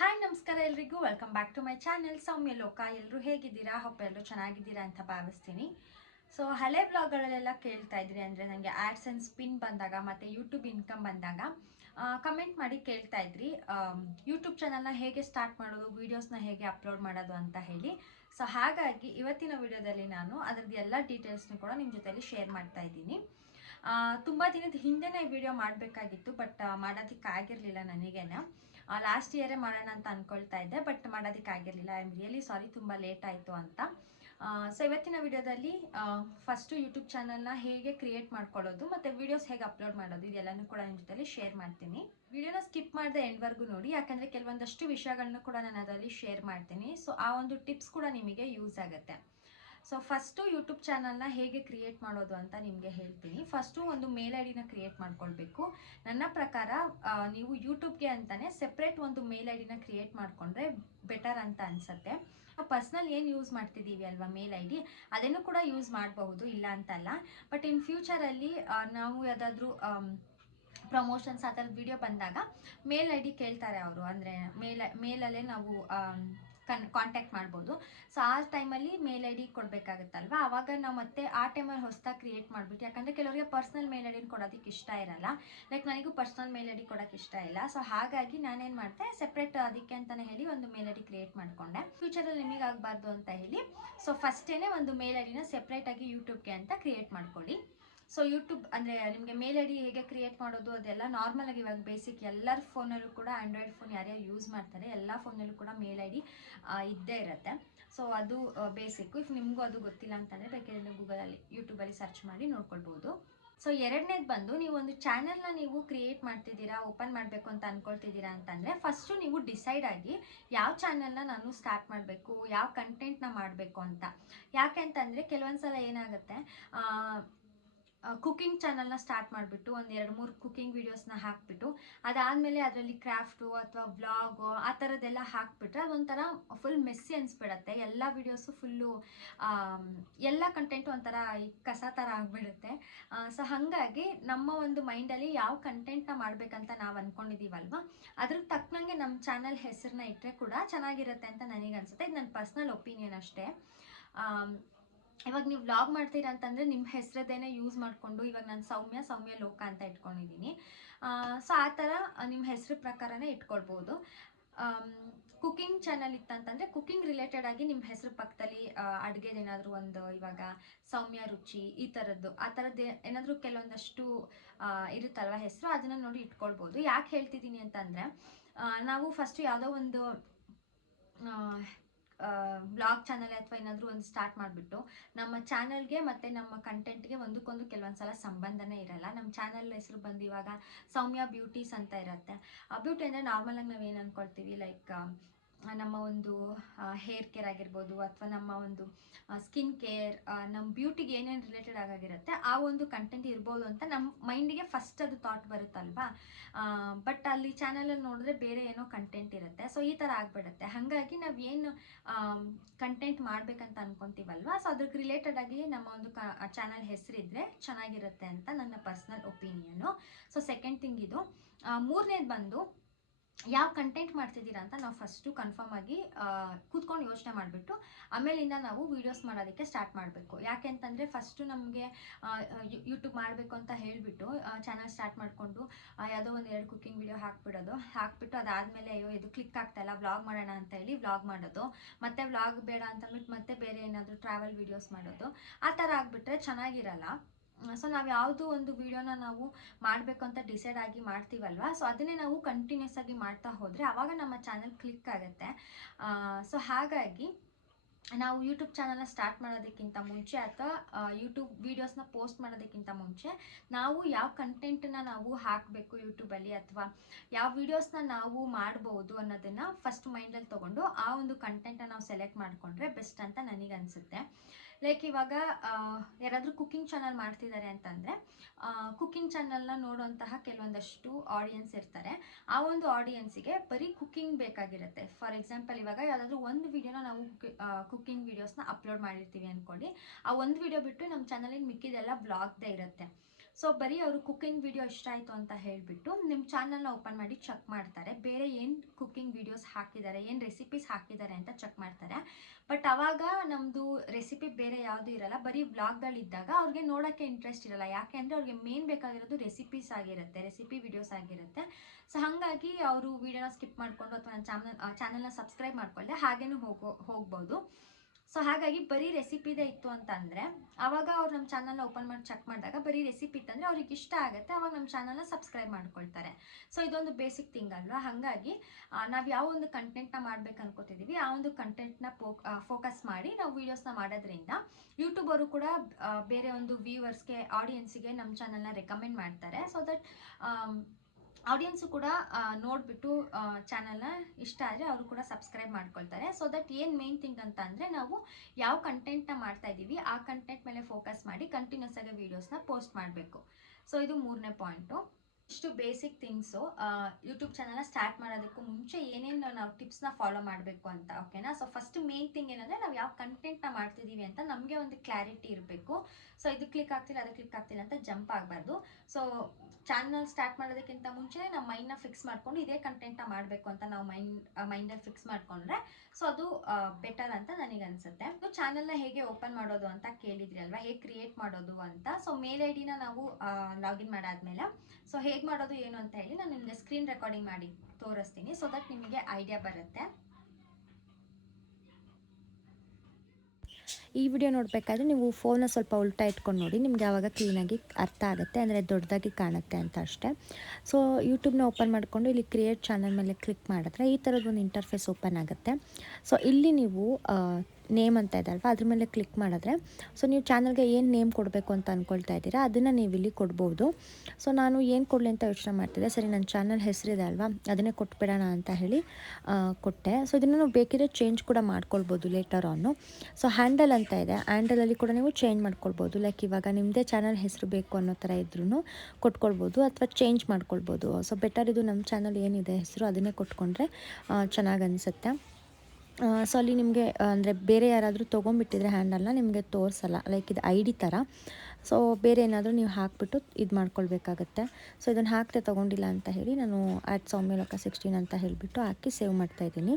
Hi ನಮಸ್ಕಾರ ಎಲ್ರಿಗೂ welcome back to my channel Soumya Loka. ಎಲ್ಲರೂ ಹೇಗಿದ್ದೀರಾ? ಹೋಪ್ ಎಲ್ಲರೂ ಚೆನ್ನಾಗಿದ್ದೀರಾ ಅಂತ ಭಾವಿಸ್ತೀನಿ. ಸೊ ಹಳೆ ಬ್ಲಾಗ್ಗಳಲ್ಲೆಲ್ಲ ಕೇಳ್ತಾ ಇದ್ರಿ ಅಂದರೆ ನನಗೆ ಆ್ಯಡ್ಸ್ ಆ್ಯಂಡ್ ಸ್ಪಿನ್ ಬಂದಾಗ ಮತ್ತು ಯೂಟ್ಯೂಬ್ ಇನ್ಕಮ್ ಬಂದಾಗ ಕಮೆಂಟ್ ಮಾಡಿ ಕೇಳ್ತಾ ಇದ್ರಿ ಯೂಟ್ಯೂಬ್ ಚಾನಲ್ನ ಹೇಗೆ ಸ್ಟಾರ್ಟ್ ಮಾಡೋದು, ವೀಡಿಯೋಸ್ನ ಹೇಗೆ ಅಪ್ಲೋಡ್ ಮಾಡೋದು ಅಂತ ಹೇಳಿ. ಸೊ ಹಾಗಾಗಿ ಇವತ್ತಿನ ವಿಡಿಯೋದಲ್ಲಿ ನಾನು ಅದರದ್ದು ಎಲ್ಲ ಡೀಟೇಲ್ಸ್ನ ಕೂಡ ನಿಮ್ಮ ಜೊತೆಲಿ ಶೇರ್ ಮಾಡ್ತಾ ಇದ್ದೀನಿ. ತುಂಬ ದಿನದ ಹಿಂದೆನೇ ವಿಡಿಯೋ ಮಾಡಬೇಕಾಗಿತ್ತು, ಬಟ್ ಮಾಡೋದಕ್ಕಾಗಿರಲಿಲ್ಲ ನನಗೇನೆ. ಲಾಸ್ಟ್ ಇಯರೇ ಮಾಡೋಣ ಅಂತ ಅಂದ್ಕೊಳ್ತಾ ಇದ್ದೆ, ಬಟ್ ಮಾಡೋದಕ್ಕಾಗಿರಲಿಲ್ಲ. ಐ ಆಮ್ ರಿಯಲಿ ಸಾರಿ, ತುಂಬ ಲೇಟ್ ಆಯಿತು ಅಂತ. ಸೊ ಇವತ್ತಿನ ವಿಡಿಯೋದಲ್ಲಿ ಫಸ್ಟು ಯೂಟ್ಯೂಬ್ ಚಾನಲ್ನ ಹೇಗೆ ಕ್ರಿಯೇಟ್ ಮಾಡ್ಕೊಳ್ಳೋದು ಮತ್ತು ವೀಡಿಯೋಸ್ ಹೇಗೆ ಅಪ್ಲೋಡ್ ಮಾಡೋದು ಇದೆಲ್ಲನೂ ಕೂಡ ನಿಮ್ಮ ಜೊತೆಲಿ ಶೇರ್ ಮಾಡ್ತೀನಿ. ವಿಡಿಯೋನ ಸ್ಕಿಪ್ ಮಾಡದೆ ಎಂಡ್ವರೆಗೂ ನೋಡಿ, ಯಾಕಂದರೆ ಕೆಲವೊಂದಷ್ಟು ವಿಷಯಗಳನ್ನ ಕೂಡ ನಾನು ಅದರಲ್ಲಿ ಶೇರ್ ಮಾಡ್ತೀನಿ. ಸೊ ಆ ಒಂದು ಟಿಪ್ಸ್ ಕೂಡ ನಿಮಗೆ ಯೂಸ್ ಆಗುತ್ತೆ. ಸೊ ಫಸ್ಟು ಯೂಟ್ಯೂಬ್ ಚಾನಲ್ನ ಹೇಗೆ ಕ್ರಿಯೇಟ್ ಮಾಡೋದು ಅಂತ ನಿಮಗೆ ಹೇಳ್ತೀನಿ. ಫಸ್ಟು ಒಂದು ಮೇಲ್ ಐ ಡಿನ ಕ್ರಿಯೇಟ್ ಮಾಡ್ಕೊಳ್ಬೇಕು. ನನ್ನ ಪ್ರಕಾರ ನೀವು ಯೂಟ್ಯೂಬ್ಗೆ ಅಂತಲೇ ಸೆಪ್ರೇಟ್ ಒಂದು ಮೇಲ್ ಐ ಡಿನ ಕ್ರಿಯೇಟ್ ಮಾಡಿಕೊಂಡ್ರೆ ಬೆಟರ್ ಅಂತ ಅನಿಸುತ್ತೆ. ಪರ್ಸ್ನಲ್ ಏನು ಯೂಸ್ ಮಾಡ್ತಿದ್ದೀವಿ ಅಲ್ವಾ ಮೇಲ್ ಐ ಡಿ, ಅದನ್ನು ಕೂಡ ಯೂಸ್ ಮಾಡಬಹುದು, ಇಲ್ಲ ಅಂತಲ್ಲ. ಬಟ್ ಇನ್ ಫ್ಯೂಚರಲ್ಲಿ ನಾವು ಯಾವುದಾದ್ರೂ ಪ್ರಮೋಷನ್ಸ್ ಆ ಥರದ ವಿಡಿಯೋ ಬಂದಾಗ ಮೇಲ್ ಐ ಡಿ ಕೇಳ್ತಾರೆ ಅವರು, ಅಂದರೆ ಮೇಲಲ್ಲೇ ನಾವು ಕಾಂಟ್ಯಾಕ್ಟ್ ಮಾಡ್ಬೋದು. ಸೊ ಆ ಟೈಮಲ್ಲಿ ಮೇಲ್ ಐ ಡಿ ಕೊಡಬೇಕಾಗುತ್ತಲ್ವ, ಆವಾಗ ನಾವು ಮತ್ತೆ ಆ ಟೈಮಲ್ಲಿ ಹೊಸದಾಗಿ ಕ್ರಿಯೇಟ್ ಮಾಡಿಬಿಟ್ಟು, ಯಾಕಂದರೆ ಕೆಲವರಿಗೆ ಪರ್ಸ್ನಲ್ ಮೇಲ್ ಐ ಡಿನ ಕೊಡೋದಕ್ಕೆ ಇಷ್ಟ ಇರಲ್ಲ. ಲೈಕ್ ನನಗೂ ಪರ್ಸ್ನಲ್ ಮೇಲ್ ಐ ಡಿ ಕೊಡೋಕ್ಕೆ ಇಷ್ಟ ಇಲ್ಲ. ಸೊ ಹಾಗಾಗಿ ನಾನೇನು ಮಾಡಿದೆ, ಸೆಪ್ರೇಟ್ ಅದಕ್ಕೆ ಅಂತಲೇ ಹೇಳಿ ಒಂದು ಮೇಲ್ ಐ ಡಿ ಕ್ರಿಯೇಟ್ ಮಾಡಿಕೊಂಡೆ. ಫ್ಯೂಚರಲ್ಲಿ ನಿಮಗೆ ಆಗಬಾರ್ದು ಅಂತ ಹೇಳಿ ಸೊ ಫಸ್ಟೇ ಒಂದು ಮೇಲ್ ಐ ಡಿನ ಸೆಪ್ರೇಟಾಗಿ ಯೂಟ್ಯೂಬ್ಗೆ ಅಂತ ಕ್ರಿಯೇಟ್ ಮಾಡ್ಕೊಳ್ಳಿ. ಸೊ ಯೂಟ್ಯೂಬ್ ಅಂದರೆ ನಿಮಗೆ ಮೇಲ್ ಐ ಡಿ ಹೇಗೆ ಕ್ರಿಯೇಟ್ ಮಾಡೋದು ಅದೆಲ್ಲ ನಾರ್ಮಲಾಗಿ ಇವಾಗ ಬೇಸಿಕ್ ಎಲ್ಲರ ಫೋನಲ್ಲೂ ಕೂಡ, ಆ್ಯಂಡ್ರಾಯ್ಡ್ ಫೋನ್ ಯಾರ್ಯಾರು ಯೂಸ್ ಮಾಡ್ತಾರೆ ಎಲ್ಲ ಫೋನಲ್ಲೂ ಕೂಡ ಮೇಲ್ ಐ ಡಿ ಇದ್ದೇ ಇರುತ್ತೆ. ಸೊ ಅದು ಬೇಸಿಕ್ಕು. ಇಫ್ ನಿಮಗೂ ಅದು ಗೊತ್ತಿಲ್ಲ ಅಂತಂದರೆ ಬೇಕಾದ್ರೆ ನೀವು ಗೂಗಲಲ್ಲಿ ಯೂಟ್ಯೂಬಲ್ಲಿ ಸರ್ಚ್ ಮಾಡಿ ನೋಡ್ಕೊಳ್ಬೋದು. ಸೊ ಎರಡನೇದು ಬಂದು, ನೀವು ಒಂದು ಚಾನಲ್ನ ನೀವು ಕ್ರಿಯೇಟ್ ಮಾಡ್ತಿದ್ದೀರಾ, ಓಪನ್ ಮಾಡಬೇಕು ಅಂತ ಅಂದ್ಕೊಳ್ತಿದ್ದೀರಾ ಅಂತಂದರೆ ಫಸ್ಟು ನೀವು ಡಿಸೈಡ್ ಆಗಿ ಯಾವ ಚಾನಲ್ನ ನಾನು ಸ್ಟಾರ್ಟ್ ಮಾಡಬೇಕು, ಯಾವ ಕಂಟೆಂಟ್ನ ಮಾಡಬೇಕು ಅಂತ. ಯಾಕೆ ಅಂತಂದರೆ ಕೆಲವೊಂದು ಸಲ ಏನಾಗುತ್ತೆ, ಕುಕ್ಕಿಂಗ್ ಚಾನಲ್ನ ಸ್ಟಾರ್ಟ್ ಮಾಡಿಬಿಟ್ಟು ಒಂದು 2-3 ಕುಕ್ಕಿಂಗ್ ವೀಡಿಯೋಸ್ನ ಹಾಕಿಬಿಟ್ಟು ಅದಾದಮೇಲೆ ಅದರಲ್ಲಿ ಕ್ರಾಫ್ಟು ಅಥವಾ ವ್ಲಾಗು ಆ ಥರದ್ದೆಲ್ಲ ಹಾಕಿಬಿಟ್ರೆ ಅದೊಂಥರ ಫುಲ್ ಮೆಸ್ಸಿ ಅನಿಸ್ಬಿಡತ್ತೆ. ಎಲ್ಲ ವೀಡಿಯೋಸು ಫುಲ್ಲು ಎಲ್ಲ ಕಂಟೆಂಟು ಒಂಥರ ಈ ಕಸ ಥರ ಆಗಿಬಿಡುತ್ತೆ. ಸೊ ಹಾಗಾಗಿ ನಮ್ಮ ಒಂದು ಮೈಂಡಲ್ಲಿ ಯಾವ ಕಂಟೆಂಟ್ನ ಮಾಡಬೇಕಂತ ನಾವು ಅಂದ್ಕೊಂಡಿದ್ದೀವಲ್ವ, ಅದ್ರ ತಕ್ಕನಂಗೆ ನಮ್ಮ ಚಾನಲ್ ಹೆಸರನ್ನ ಇಟ್ಟರೆ ಕೂಡ ಚೆನ್ನಾಗಿರುತ್ತೆ ಅಂತ ನನಗನ್ಸುತ್ತೆ. ಇದು ನನ್ನ ಪರ್ಸ್ನಲ್ ಒಪಿನಿಯನ್ ಅಷ್ಟೇ. ಇವಾಗ ನೀವು ವ್ಲಾಗ್ ಮಾಡ್ತೀರಾ ಅಂತಂದರೆ ನಿಮ್ಮ ಹೆಸರದ್ದೇನೆ ಯೂಸ್ ಮಾಡಿಕೊಂಡು, ಇವಾಗ ನಾನು ಸೌಮ್ಯ ಲೋಕ ಅಂತ ಇಟ್ಕೊಂಡಿದ್ದೀನಿ. ಸೊ ಆ ಥರ ನಿಮ್ಮ ಹೆಸರು ಪ್ರಕಾರನೇ ಇಟ್ಕೊಳ್ಬೋದು. ಕುಕ್ಕಿಂಗ್ ಚಾನಲ್ ಇತ್ತಂತಂದರೆ ಕುಕ್ಕಿಂಗ್ ರಿಲೇಟೆಡ್ ಆಗಿ ನಿಮ್ಮ ಹೆಸರು ಪಕ್ಕದಲ್ಲಿ ಅಡುಗೆದೇನಾದರೂ ಒಂದು, ಇವಾಗ ಸೌಮ್ಯ ರುಚಿ ಈ ಥರದ್ದು, ಆ ಥರದ್ದು ಏನಾದರೂ ಕೆಲವೊಂದಷ್ಟು ಇರುತ್ತಲ್ವ ಹೆಸರು, ಅದನ್ನು ನೋಡಿ ಇಟ್ಕೊಳ್ಬೋದು. ಯಾಕೆ ಹೇಳ್ತಿದ್ದೀನಿ ಅಂತಂದರೆ, ನಾವು ಫಸ್ಟು ಯಾವುದೋ ಒಂದು ಬ್ಲಾಗ್ ಚಾನಲ್ ಅಥವಾ ಏನಾದರೂ ಒಂದು ಸ್ಟಾರ್ಟ್ ಮಾಡಿಬಿಟ್ಟು ನಮ್ಮ ಚಾನಲ್ಗೆ ಮತ್ತು ನಮ್ಮ ಕಂಟೆಂಟ್ಗೆ ಒಂದಕ್ಕೊಂದು ಕೆಲವೊಂದು ಸಲ ಸಂಬಂಧನೇ ಇರಲ್ಲ. ನಮ್ಮ ಚಾನಲ್ ಹೆಸರು ಬಂದು ಇವಾಗ ಸೌಮ್ಯ ಬ್ಯೂಟೀಸ್ ಅಂತ ಇರುತ್ತೆ. ಬ್ಯೂಟಿ ಅಂದರೆ ನಾರ್ಮಲಾಗಿ ನಾವೇನು ಅಂದ್ಕೊಳ್ತೀವಿ, ಲೈಕ್ ನಮ್ಮ ಒಂದು ಹೇರ್ ಕೇರ್ ಆಗಿರ್ಬೋದು, ಅಥವಾ ನಮ್ಮ ಒಂದು ಸ್ಕಿನ್ ಕೇರ್, ನಮ್ಮ ಬ್ಯೂಟಿಗೆ ಏನೇನು ರಿಲೇಟೆಡ್ ಆಗಿರುತ್ತೆ ಆ ಒಂದು ಕಂಟೆಂಟ್ ಇರ್ಬೋದು ಅಂತ ನಮ್ಮ ಮೈಂಡಿಗೆ ಫಸ್ಟ್ ಅದು ಥಾಟ್ ಬರುತ್ತಲ್ವಾ. ಬಟ್ ಅಲ್ಲಿ ಚಾನಲಲ್ಲಿ ನೋಡಿದ್ರೆ ಬೇರೆ ಏನೋ ಕಂಟೆಂಟ್ ಇರುತ್ತೆ. ಸೊ ಈ ಥರ ಆಗಿಬಿಡುತ್ತೆ. ಹಾಗಾಗಿ ನಾವು ಏನು ಕಂಟೆಂಟ್ ಮಾಡಬೇಕಂತ ಅಂದ್ಕೊತೀವಲ್ವ, ಸೊ ಅದಕ್ಕೆ ರಿಲೇಟೆಡ್ ಆಗಿ ನಮ್ಮ ಒಂದು ಚಾನಲ್ ಹೆಸರಿದ್ರೆ ಚೆನ್ನಾಗಿರುತ್ತೆ ಅಂತ ನನ್ನ personal opinion. So second thing ಇದು. ಮೂರನೇದು ಬಂದು, ಯಾವ ಕಂಟೆಂಟ್ ಮಾಡ್ತಿದ್ದೀರಾ ಅಂತ ನಾವು ಫಸ್ಟು ಕನ್ಫರ್ಮ್ ಆಗಿ ಕೂತ್ಕೊಂಡು ಯೋಚನೆ ಮಾಡಿಬಿಟ್ಟು ಆಮೇಲಿಂದ ನಾವು ವೀಡಿಯೋಸ್ ಮಾಡೋದಕ್ಕೆ ಸ್ಟಾರ್ಟ್ ಮಾಡಬೇಕು. ಯಾಕೆ ಅಂತಂದರೆ ಫಸ್ಟು ನಮಗೆ ಯೂಟ್ಯೂಬ್ ಮಾಡಬೇಕು ಅಂತ ಹೇಳಿಬಿಟ್ಟು ಚಾನಲ್ ಸ್ಟಾರ್ಟ್ ಮಾಡಿಕೊಂಡು ಯಾವುದೋ ಒಂದು 2 ಕುಕ್ಕಿಂಗ್ ವೀಡಿಯೋ ಹಾಕ್ಬಿಟ್ಟು ಅದಾದಮೇಲೆ ಅಯ್ಯೋ ಇದು ಕ್ಲಿಕ್ ಆಗ್ತಾಯಿಲ್ಲ, ವ್ಲಾಗ್ ಮಾಡೋಣ ಅಂತ ಹೇಳಿ ವ್ಲಾಗ್ ಮಾಡೋದು, ಮತ್ತೆ ವ್ಲಾಗ್ ಬೇಡ ಅಂತಂದ್ಬಿಟ್ಟು ಮತ್ತೆ ಬೇರೆ ಏನಾದರೂ ಟ್ರಾವೆಲ್ ವೀಡಿಯೋಸ್ ಮಾಡೋದು, ಆ ಥರ ಆಗಿಬಿಟ್ರೆ ಚೆನ್ನಾಗಿರಲ್ಲ. ಸೊ ನಾವು ಯಾವುದೋ ಒಂದು ವೀಡಿಯೋನ ನಾವು ಮಾಡಬೇಕು ಅಂತ ಡಿಸೈಡ್ ಆಗಿ ಮಾಡ್ತೀವಲ್ವ, ಸೊ ಅದನ್ನೇ ನಾವು ಕಂಟಿನ್ಯೂಸ್ ಆಗಿ ಮಾಡ್ತಾ ಹೋದರೆ ಆವಾಗ ನಮ್ಮ ಚಾನಲ್ ಕ್ಲಿಕ್ ಆಗುತ್ತೆ. ಸೊ ಹಾಗಾಗಿ ನಾವು ಯೂಟ್ಯೂಬ್ ಚಾನಲ್ನ ಸ್ಟಾರ್ಟ್ ಮಾಡೋದಕ್ಕಿಂತ ಮುಂಚೆ ಅಥವಾ ಯೂಟ್ಯೂಬ್ ವೀಡಿಯೋಸ್ನ ಪೋಸ್ಟ್ ಮಾಡೋದಕ್ಕಿಂತ ಮುಂಚೆ ನಾವು ಯಾವ ಕಂಟೆಂಟನ್ನ ನಾವು ಹಾಕಬೇಕು ಯೂಟ್ಯೂಬಲ್ಲಿ, ಅಥವಾ ಯಾವ ವೀಡಿಯೋಸ್ನ ನಾವು ಮಾಡ್ಬೋದು ಅನ್ನೋದನ್ನು ಫಸ್ಟ್ ಮೈಂಡಲ್ಲಿ ತೊಗೊಂಡು ಆ ಒಂದು ಕಂಟೆಂಟನ್ನು ನಾವು ಸೆಲೆಕ್ಟ್ ಮಾಡಿಕೊಂಡ್ರೆ ಬೆಸ್ಟ್ ಅಂತ ನನಗನ್ಸುತ್ತೆ. ಲೈಕ್ ಇವಾಗ ಯಾರಾದರೂ ಕುಕ್ಕಿಂಗ್ ಚಾನಲ್ ಮಾಡ್ತಿದ್ದಾರೆ ಅಂತಂದರೆ ಕುಕ್ಕಿಂಗ್ ಚಾನಲ್ನ ನೋಡುವಂತಹ ಕೆಲವೊಂದಷ್ಟು ಆಡಿಯನ್ಸ್ ಇರ್ತಾರೆ. ಆ ಒಂದು ಆಡಿಯನ್ಸಿಗೆ ಬರೀ ಕುಕ್ಕಿಂಗ್ ಬೇಕಾಗಿರುತ್ತೆ. ಫಾರ್ ಎಕ್ಸಾಂಪಲ್, ಇವಾಗ ಯಾವುದಾದ್ರೂ ಒಂದು ವೀಡಿಯೋನ ನಾವು ಕುಕ್ಕಿಂಗ್ ವೀಡಿಯೋಸ್ನ ಅಪ್ಲೋಡ್ ಮಾಡಿರ್ತೀವಿ ಅಂದ್ಕೊಳ್ಳಿ, ಆ ಒಂದು ವೀಡಿಯೋ ಬಿಟ್ಟು ನಮ್ಮ ಚಾನಲಿಗೆ ಮಿಕ್ಕಿದೆಲ್ಲ ವ್ಲಾಗ್ದೇ ಇರುತ್ತೆ. ಸೊ ಬರೀ ಅವರು ಕುಕ್ಕಿಂಗ್ ವಿಡಿಯೋ ಇಷ್ಟ ಆಯಿತು ಅಂತ ಹೇಳಿಬಿಟ್ಟು ನಿಮ್ಮ ಚಾನಲ್ನ ಓಪನ್ ಮಾಡಿ ಚೆಕ್ ಮಾಡ್ತಾರೆ, ಬೇರೆ ಏನು ಕುಕ್ಕಿಂಗ್ ವಿಡಿಯೋಸ್ ಹಾಕಿದ್ದಾರೆ, ಏನು ರೆಸಿಪೀಸ್ ಹಾಕಿದ್ದಾರೆ ಅಂತ ಚೆಕ್ ಮಾಡ್ತಾರೆ. ಬಟ್ ಆವಾಗ ನಮ್ಮದು ರೆಸಿಪಿ ಬೇರೆ ಯಾವುದೂ ಇರಲ್ಲ, ಬರೀ ವ್ಲಾಗ್ಗಳಿದ್ದಾಗ ಅವ್ರಿಗೆ ನೋಡೋಕ್ಕೆ ಇಂಟ್ರೆಸ್ಟ್ ಇರಲ್ಲ. ಯಾಕೆ ಅಂದರೆ ಅವ್ರಿಗೆ ಮೇನ್ ಬೇಕಾಗಿರೋದು ರೆಸಿಪೀಸ್ ಆಗಿರುತ್ತೆ, ರೆಸಿಪಿ ವಿಡಿಯೋಸ್ ಆಗಿರುತ್ತೆ. ಸೊ ಹಾಗಾಗಿ ಅವರು ವೀಡಿಯೋನ ಸ್ಕಿಪ್ ಮಾಡಿಕೊಂಡು ಅಥವಾ ನನ್ನ ಚಾನಲ್ನ ಸಬ್ಸ್ಕ್ರೈಬ್ ಮಾಡ್ಕೊಳ್ಳದೆ ಹಾಗೇನೂ ಹೋಗ್ಬೋದು. ಸೊ ಹಾಗಾಗಿ ಬರೀ ರೆಸಿಪಿದೇ ಇತ್ತು ಅಂತಂದರೆ ಆವಾಗ ಅವ್ರು ನಮ್ಮ ಚಾನಲ್ನ ಓಪನ್ ಮಾಡಿ ಚೆಕ್ ಮಾಡಿದಾಗ ಬರೀ ರೆಸಿಪಿ ಇತ್ತಂದರೆ ಅವ್ರಿಗೆ ಇಷ್ಟ ಆಗುತ್ತೆ, ಅವಾಗ ನಮ್ಮ ಚಾನಲ್ನ ಸಬ್ಸ್ಕ್ರೈಬ್ ಮಾಡ್ಕೊಳ್ತಾರೆ. ಸೊ ಇದೊಂದು ಬೇಸಿಕ್ ಥಿಂಗ್ ಅಲ್ವಾ. ಹಾಗಾಗಿ ನಾವು ಯಾವ ಒಂದು ಕಂಟೆಂಟ್ನ ಮಾಡ್ಬೇಕು ಅನ್ಕೋತಿದ್ದೀವಿ ಆ ಒಂದು ಕಂಟೆಂಟ್ನ ಫೋಕಸ್ ಮಾಡಿ ನಾವು ವೀಡಿಯೋಸ್ನ ಮಾಡೋದ್ರಿಂದ ಯೂಟ್ಯೂಬ್ ಅವರು ಕೂಡ ಬೇರೆ ಒಂದು ವ್ಯೂವರ್ಸ್ಗೆ, ಆಡಿಯನ್ಸಿಗೆ ನಮ್ಮ ಚಾನಲ್ನ ರೆಕಮೆಂಡ್ ಮಾಡ್ತಾರೆ. ಸೊ ದಟ್ ಆಡಿಯನ್ಸು ಕೂಡ ನೋಡಿಬಿಟ್ಟು ಚಾನಲ್ನ ಇಷ್ಟ ಆದರೆ ಅವರು ಕೂಡ ಸಬ್ಸ್ಕ್ರೈಬ್ ಮಾಡ್ಕೊಳ್ತಾರೆ. ಸೊ ದಟ್ ಏನು ಮೇನ್ ಥಿಂಗ್ ಅಂತ ಅಂದರೆ ನಾವು ಯಾವ ಕಂಟೆಂಟ್ನ ಮಾಡ್ತಾ ಇದ್ದೀವಿ ಆ ಕಂಟೆಂಟ್ ಮೇಲೆ ಫೋಕಸ್ ಮಾಡಿ ಕಂಟಿನ್ಯೂಸ್ ಆಗಿ ವೀಡಿಯೋಸ್ನ ಪೋಸ್ಟ್ ಮಾಡಬೇಕು. ಸೊ ಇದು 3ನೇ ಪಾಯಿಂಟು. ಇಷ್ಟು ಬೇಸಿಕ್ ಥಿಂಗ್ಸು ಯೂಟ್ಯೂಬ್ ಚಾನಲ್ನ ಸ್ಟಾರ್ಟ್ ಮಾಡೋದಕ್ಕೂ ಮುಂಚೆ ಏನೇನು ನಾವು ಟಿಪ್ಸ್ನ ಫಾಲೋ ಮಾಡಬೇಕು ಅಂತ, ಓಕೆನಾ. ಸೊ ಫಸ್ಟ್ ಮೇನ್ ಥಿಂಗ್ ಏನಂದರೆ ನಾವು ಯಾವ ಕಂಟೆಂಟ್ನ ಮಾಡ್ತಿದ್ದೀವಿ ಅಂತ ನಮಗೆ ಒಂದು ಕ್ಲಾರಿಟಿ ಇರಬೇಕು. ಸೊ ಇದು ಕ್ಲಿಕ್ ಆಗ್ತಿಲ್ಲ ಅದು ಕ್ಲಿಕ್ ಆಗ್ತಿಲ್ಲ ಅಂತ ಜಂಪ್ ಆಗಬಾರ್ದು. ಸೊ ಚಾನಲ್ ಸ್ಟಾರ್ಟ್ ಮಾಡೋದಕ್ಕಿಂತ ಮುಂಚೆ ನಮ್ಮ ಮೈಂಡ್ನ ಫಿಕ್ಸ್ ಮಾಡಿಕೊಂಡು ಇದೇ ಕಂಟೆಂಟ್ನ ಮಾಡಬೇಕು ಅಂತ ನಾವು ಮೈಂಡಲ್ಲಿ ಫಿಕ್ಸ್ ಮಾಡಿಕೊಂಡ್ರೆ ಸೊ ಅದು ಬೆಟರ್ ಅಂತ ನನಗೆ ಅನಿಸುತ್ತೆ. ಚಾನಲ್ನ ಹೇಗೆ ಓಪನ್ ಮಾಡೋದು ಅಂತ ಕೇಳಿದ್ರಿ ಅಲ್ವಾ, ಹೇಗೆ ಕ್ರಿಯೇಟ್ ಮಾಡೋದು ಅಂತ. ಸೊ ಮೇಲ್ ಐ ಡಿನ ನಾವು ಲಾಗಿನ್ ಮಾಡಾದ್ಮೇಲೆ ಸೊ ಹೇಗೆ ಮಾಡೋದು ಏನು ಅಂತ ಹೇಳಿ ನಾನು ನಿಮಗೆ ಸ್ಕ್ರೀನ್ ರೆಕಾರ್ಡಿಂಗ್ ಮಾಡಿ ತೋರಿಸ್ತೀನಿ. ಸೊ ದಟ್ ನಿಮಗೆ ಐಡಿಯಾ ಬರುತ್ತೆ. ಈ ವಿಡಿಯೋ ನೋಡಬೇಕಾದ್ರೆ ನೀವು ಫೋನ್ನ ಸ್ವಲ್ಪ ಉಲ್ಟಾ ಇಟ್ಕೊಂಡು ನೋಡಿ, ನಿಮಗೆ ಆವಾಗ ಕ್ಲೀನಾಗಿ ಅರ್ಥ ಆಗುತ್ತೆ, ಅಂದರೆ ದೊಡ್ಡದಾಗಿ ಕಾಣುತ್ತೆ ಅಂತ ಅಷ್ಟೇ. ಸೊ ಯೂಟ್ಯೂಬ್ನ ಓಪನ್ ಮಾಡಿಕೊಂಡು ಇಲ್ಲಿ ಕ್ರಿಯೇಟ್ ಚಾನಲ್ ಮೇಲೆ ಕ್ಲಿಕ್ ಮಾಡಿದ್ರೆ ಈ ಥರದ್ದೊಂದು ಇಂಟರ್ಫೇಸ್ ಓಪನ್ ಆಗುತ್ತೆ. ಸೊ ಇಲ್ಲಿ ನೀವು ನೇಮ್ ಅಂತ ಇದೆ ಅಲ್ವಾ, ಅದ್ರ ಮೇಲೆ ಕ್ಲಿಕ್ ಮಾಡಿದ್ರೆ ಸೊ ನೀವು ಚಾನಲ್ಗೆ ಏನು ನೇಮ್ ಕೊಡಬೇಕು ಅಂತ ಅಂದ್ಕೊಳ್ತಾ ಇದ್ದೀರಾ ಅದನ್ನು ನೀವು ಇಲ್ಲಿ ಕೊಡ್ಬೋದು. ಸೊ ನಾನು ಏನು ಕೊಡಲಿ ಅಂತ ಯೋಚನೆ ಮಾಡ್ತಿದ್ದೆ, ಸರಿ ನನ್ನ ಚಾನಲ್ ಹೆಸರಿದೆ ಅಲ್ವಾ ಅದನ್ನೇ ಕೊಟ್ಬಿಡೋಣ ಅಂತ ಹೇಳಿ ಕೊಟ್ಟೆ. ಸೊ ಇದನ್ನು ನಾವು ಬೇಕಿದ್ರೆ ಚೇಂಜ್ ಕೂಡ ಮಾಡ್ಕೊಳ್ಬೋದು ಲೇಟರ್ ಆನು. ಸೊ ಹ್ಯಾಂಡಲ್ ಅಂತ ಇದೆ, ಹ್ಯಾಂಡಲಲ್ಲಿ ಕೂಡ ನೀವು ಚೇಂಜ್ ಮಾಡ್ಕೊಳ್ಬೋದು. ಲೈಕ್ ಇವಾಗ ನಿಮ್ಮದೇ ಚಾನಲ್ ಹೆಸರು ಬೇಕು ಅನ್ನೋ ಥರ ಇದ್ರೂ ಕೊಟ್ಕೊಳ್ಬೋದು ಅಥವಾ ಚೇಂಜ್ ಮಾಡ್ಕೊಳ್ಬೋದು. ಸೊ ಬೆಟರ್ ಇದು ನಮ್ಮ ಚಾನಲ್ ಏನಿದೆ ಹೆಸರು ಅದನ್ನೇ ಕೊಟ್ಕೊಂಡ್ರೆ ಚೆನ್ನಾಗಿ ಅನಿಸುತ್ತೆ. ಸೊ ಅಲ್ಲಿ ನಿಮಗೆ ಅಂದರೆ ಬೇರೆ ಯಾರಾದರೂ ತೊಗೊಂಬಿಟ್ಟಿದ್ರೆ ಹ್ಯಾಂಡಲ್ನ ನಿಮಗೆ ತೋರಿಸಲ್ಲ, ಲೈಕ್ ಇದು ಐ ಡಿ ಥರ. ಸೊ ಬೇರೆ ಏನಾದರೂ ನೀವು ಹಾಕಿಬಿಟ್ಟು ಇದು ಮಾಡ್ಕೊಳ್ಬೇಕಾಗತ್ತೆ. ಸೊ ಇದನ್ನು ಹಾಕದೆ ತೊಗೊಂಡಿಲ್ಲ ಅಂತ ಹೇಳಿ ನಾನು @soumyaloka16 ಅಂತ ಹೇಳಿಬಿಟ್ಟು ಹಾಕಿ ಸೇವ್ ಮಾಡ್ತಾಯಿದ್ದೀನಿ.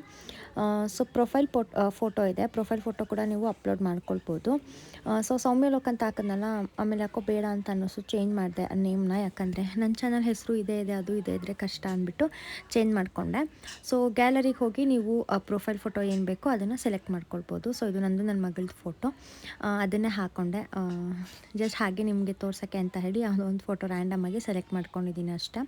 ಸೊ ಪ್ರೊಫೈಲ್ ಫೋಟೋ ಇದೆ, ಪ್ರೊಫೈಲ್ ಫೋಟೋ ಕೂಡ ನೀವು ಅಪ್ಲೋಡ್ ಮಾಡ್ಕೊಳ್ಬೋದು. ಸೊ ಸೌಮ್ಯಲೋಕ ಅಂತ ಹಾಕಿದ್ನಲ್ಲ, ಆಮೇಲೆ ಯಾಕೋ ಬೇಡ ಅಂತ ಅನ್ನಿಸು ಚೇಂಜ್ ಮಾಡಿದೆ ನೇಮ್ನ, ಯಾಕಂದರೆ ನನ್ನ ಚಾನಲ್ ಹೆಸರು ಇದೆ ಅದು ಇದೆ ಇದ್ದರೆ ಕಷ್ಟ ಅಂದ್ಬಿಟ್ಟು ಚೇಂಜ್ ಮಾಡಿಕೊಂಡೆ. ಸೊ ಗ್ಯಾಲರಿಗೆ ಹೋಗಿ ನೀವು ಪ್ರೊಫೈಲ್ ಫೋಟೋ ಏನು ಬೇಕೋ ಅದನ್ನು ಸೆಲೆಕ್ಟ್ ಮಾಡ್ಕೊಳ್ಬೋದು. ಸೊ ಇದು ನಂದು ನನ್ನ ಮಗಳದ್ದು ಫೋಟೋ, ಅದನ್ನೇ ಹಾಕ್ಕೊಂಡೆ ಜಸ್ಟ್ ಹಾಗೆ ನಿಮಗೆ ತೋರ್ಸೋಕ್ಕೆ ಅಂತ ಹೇಳಿ ಯಾವುದೋ ಒಂದು ಫೋಟೋ ರ್ಯಾಂಡಮಾಗಿ ಸೆಲೆಕ್ಟ್ ಮಾಡ್ಕೊಂಡಿದ್ದೀನಿ ಅಷ್ಟೇ.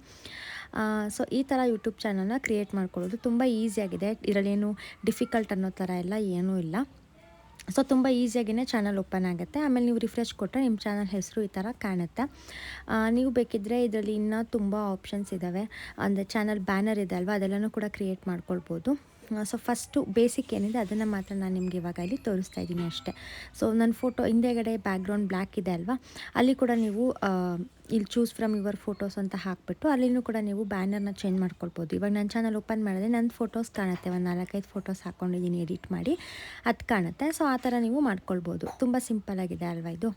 ಸೊ ಈ ಥರ ಯೂಟ್ಯೂಬ್ ಚಾನಲ್ನ ಕ್ರಿಯೇಟ್ ಮಾಡ್ಕೊಳ್ಳೋದು ತುಂಬ ಈಸಿಯಾಗಿದೆ, ಇದರಲ್ಲೇನು ಡಿಫಿಕಲ್ಟ್ ಅನ್ನೋ ಥರ ಎಲ್ಲ ಏನೂ ಇಲ್ಲ. ಸೊ ತುಂಬ ಈಸಿಯಾಗಿಯೇ ಚಾನಲ್ ಓಪನ್ ಆಗುತ್ತೆ. ಆಮೇಲೆ ನೀವು ರಿಫ್ರೆಶ್ ಕೊಟ್ಟರೆ ನಿಮ್ಮ ಚಾನಲ್ ಹೆಸರು ಈ ಥರ ಕಾಣುತ್ತೆ. ನೀವು ಬೇಕಿದ್ದರೆ ಇದರಲ್ಲಿ ಇನ್ನೂ ತುಂಬ ಆಪ್ಷನ್ಸ್ ಇದ್ದಾವೆ, ಅಂದರೆ ಚಾನಲ್ ಬ್ಯಾನರ್ ಇದೆ ಅಲ್ವಾ ಅದೆಲ್ಲನೂ ಕೂಡ ಕ್ರಿಯೇಟ್ ಮಾಡ್ಕೊಳ್ಬೋದು. ಸೊ ಫಸ್ಟು ಬೇಸಿಕ್ ಏನಿದೆ ಅದನ್ನು ಮಾತ್ರ ನಾನು ನಿಮಗೆ ಇವಾಗ ಇಲ್ಲಿ ತೋರಿಸ್ತಾ ಇದ್ದೀನಿ ಅಷ್ಟೇ. ಸೊ ನನ್ನ ಫೋಟೋ ಹಿಂದೆಗಡೆ ಬ್ಯಾಕ್ಗ್ರೌಂಡ್ ಬ್ಲ್ಯಾಕ್ ಇದೆ ಅಲ್ವಾ, ಅಲ್ಲಿ ಕೂಡ ನೀವು ಇಲ್ಲಿ ಚೂಸ್ ಫ್ರಮ್ ಯುವರ್ ಫೋಟೋಸ್ ಅಂತ ಹಾಕ್ಬಿಟ್ಟು ಅಲ್ಲಿನೂ ಕೂಡ ನೀವು ಬ್ಯಾನರ್ನ ಚೇಂಜ್ ಮಾಡ್ಕೊಳ್ಬೋದು. ಇವಾಗ ನನ್ನ ಚಾನಲ್ ಓಪನ್ ಮಾಡಿದ್ರೆ ನನ್ನ ಫೋಟೋಸ್ ಕಾಣುತ್ತೆ, ಒಂದು 4-5 ಫೋಟೋಸ್ ಹಾಕ್ಕೊಂಡಿದ್ದೀನಿ ಎಡಿಟ್ ಮಾಡಿ, ಅದು ಕಾಣುತ್ತೆ. ಸೊ ಆ ಥರ ನೀವು ಮಾಡ್ಕೊಳ್ಬೋದು. ತುಂಬ ಸಿಂಪಲ್ಲಾಗಿದೆ ಅಲ್ವಾ ಇದು.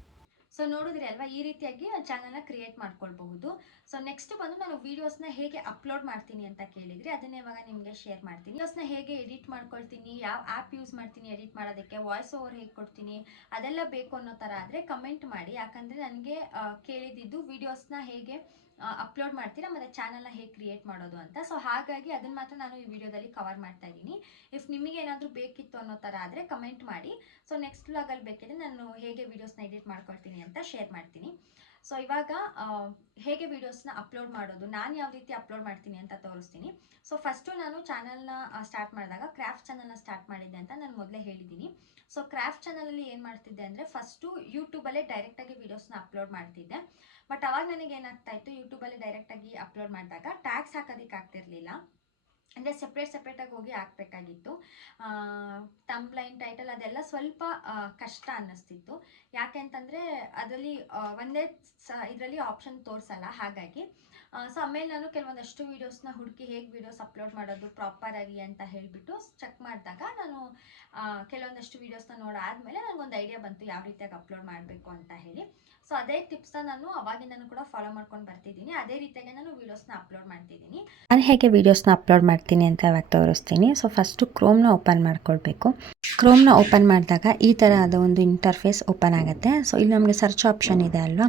ಸೊ ನೋಡಿದ್ರಿ ಅಲ್ವಾ, ಈ ರೀತಿಯಾಗಿ ಚಾನಲ್ನ ಕ್ರಿಯೇಟ್ ಮಾಡ್ಕೊಳ್ಬಹುದು. ಸೊ ನೆಕ್ಸ್ಟ್ ಬಂದು ನಾನು ವೀಡಿಯೋಸ್ನ ಹೇಗೆ ಅಪ್ಲೋಡ್ ಮಾಡ್ತೀನಿ ಅಂತ ಕೇಳಿದ್ರಿ, ಅದನ್ನ ಇವಾಗ ನಿಮಗೆ ಶೇರ್ ಮಾಡ್ತೀನಿ. ವೀಡಿಯೋಸ್ನ ಹೇಗೆ ಎಡಿಟ್ ಮಾಡ್ಕೊಳ್ತೀನಿ, ಯಾವ ಆ್ಯಪ್ ಯೂಸ್ ಮಾಡ್ತೀನಿ ಎಡಿಟ್ ಮಾಡೋದಕ್ಕೆ, ವಾಯ್ಸ್ ಓವರ್ ಹೇಗೆ ಕೊಡ್ತೀನಿ, ಅದೆಲ್ಲ ಬೇಕು ಅನ್ನೋ ಥರ ಆದರೆ ಕಮೆಂಟ್ ಮಾಡಿ. ಯಾಕಂದರೆ ನನಗೆ ಕೇಳಿದ್ದು ವೀಡಿಯೋಸ್ನ ಹೇಗೆ ಅಪ್ಲೋಡ್ ಮಾಡ್ತೀರಾ ಮತ್ತು ಚಾನಲ್ನ ಹೇಗೆ ಕ್ರಿಯೇಟ್ ಮಾಡೋದು ಅಂತ. ಸೊ ಹಾಗಾಗಿ ಅದನ್ನು ಮಾತ್ರ ನಾನು ಈ ವಿಡಿಯೋದಲ್ಲಿ ಕವರ್ ಮಾಡ್ತಾ ಇದ್ದೀನಿ. ಇಫ್ ನಿಮಗೆ ಏನಾದರೂ ಬೇಕಿತ್ತು ಅನ್ನೋ ಥರ ಆದರೆ ಕಮೆಂಟ್ ಮಾಡಿ. ಸೊ ನೆಕ್ಸ್ಟ್ ವ್ಲಾಗಲ್ಲಿ ಬೇಕಿದ್ರೆ ನಾನು ಹೇಗೆ ವೀಡಿಯೋಸ್ನ ಎಡಿಟ್ ಮಾಡ್ಕೊಳ್ತೀನಿ ಅಂತ ಶೇರ್ ಮಾಡ್ತೀನಿ. ಸೊ ಇವಾಗ ಹೇಗೆ ವೀಡಿಯೋಸ್ನ ಅಪ್ಲೋಡ್ ಮಾಡೋದು, ನಾನು ಯಾವ ರೀತಿ ಅಪ್ಲೋಡ್ ಮಾಡ್ತೀನಿ ಅಂತ ತೋರಿಸ್ತೀನಿ. ಸೊ ಫಸ್ಟು ನಾನು ಚಾನಲ್ನ ಸ್ಟಾರ್ಟ್ ಮಾಡಿದಾಗ ಕ್ರಾಫ್ಟ್ ಚಾನಲ್ನ ಸ್ಟಾರ್ಟ್ ಮಾಡಿದ್ದೆ ಅಂತ ನಾನು ಮೊದಲೇ ಹೇಳಿದ್ದೀನಿ. ಸೊ ಕ್ರಾಫ್ಟ್ ಚಾನಲಲ್ಲಿ ಏನು ಮಾಡ್ತಿದ್ದೆ ಅಂದರೆ ಫಸ್ಟು ಯೂಟ್ಯೂಬಲ್ಲೇ ಡೈರೆಕ್ಟಾಗಿ ವೀಡಿಯೋಸ್ನ ಅಪ್ಲೋಡ್ ಮಾಡ್ತಿದ್ದೆ. ಬಟ್ ಅವಾಗ ನನಗೆ ಏನಾಗ್ತಾ ಇತ್ತು, ಯೂಟ್ಯೂಬಲ್ಲಿ ಡೈರೆಕ್ಟಾಗಿ ಅಪ್ಲೋಡ್ ಮಾಡಿದಾಗ ಟ್ಯಾಗ್ಸ್ ಹಾಕೋದಕ್ಕೆ ಆಗ್ತಿರ್ಲಿಲ್ಲ, ಅಂದರೆ ಸೆಪ್ರೇಟಾಗಿ ಹೋಗಿ ಹಾಕಬೇಕಾಗಿತ್ತು. ಥಂಬ್ನೈಲ್, ಟೈಟಲ್ ಅದೆಲ್ಲ ಸ್ವಲ್ಪ ಕಷ್ಟ ಅನ್ನಿಸ್ತಿತ್ತು. ಯಾಕೆ ಅಂತಂದರೆ ಅದರಲ್ಲಿ ಒಂದೇ ಇದರಲ್ಲಿ ಆಪ್ಷನ್ ತೋರಿಸಲ್ಲ. ಹಾಗಾಗಿ ಸೊ ಆಮೇಲೆ ನಾನು ಕೆಲವೊಂದಷ್ಟು ವೀಡಿಯೋಸ್ನ ಹುಡುಕಿ ಹೇಗೆ ವೀಡಿಯೋಸ್ ಅಪ್ಲೋಡ್ ಮಾಡೋದು ಪ್ರಾಪರಾಗಿ ಅಂತ ಹೇಳಿಬಿಟ್ಟು ಚೆಕ್ ಮಾಡಿದಾಗ ನಾನು ಕೆಲವೊಂದಷ್ಟು ವೀಡಿಯೋಸ್ನ ನೋಡಾದ್ಮೇಲೆ ನನಗೊಂದು ಐಡಿಯಾ ಬಂತು ಯಾವ ರೀತಿಯಾಗಿ ಅಪ್ಲೋಡ್ ಮಾಡಬೇಕು ಅಂತ ಹೇಳಿ. ಸೊ ಅದೇ ಟಿಪ್ಸ್ನ ನಾನು ಅವಾಗಿಂದನೂ ಕೂಡ ಫಾಲೋ ಮಾಡ್ಕೊಂಡು ಬರ್ತಿದ್ದೀನಿ. ಅದೇ ರೀತಿಯಾಗಿ ನಾನು ವೀಡಿಯೋಸ್ನ ಅಪ್ಲೋಡ್ ಮಾಡ್ತಿದ್ದೀನಿ. ನಾನು ಹೇಗೆ ವೀಡಿಯೋಸ್ನ ಅಪ್ಲೋಡ್ ಮಾಡ್ತೀನಿ ಅಂತ ಇವಾಗ ತೋರಿಸ್ತೀನಿ. ಸೊ ಫಸ್ಟು ಕ್ರೋಮ್ನ ಓಪನ್ ಮಾಡ್ಕೊಳ್ಬೇಕು. ಕ್ರೋಮ್ನ ಓಪನ್ ಮಾಡಿದಾಗ ಈ ಥರದ ಒಂದು ಇಂಟರ್ಫೇಸ್ ಓಪನ್ ಆಗುತ್ತೆ. ಸೊ ಇಲ್ಲಿ ನಮಗೆ ಸರ್ಚ್ ಆಪ್ಷನ್ ಇದೆ ಅಲ್ವಾ,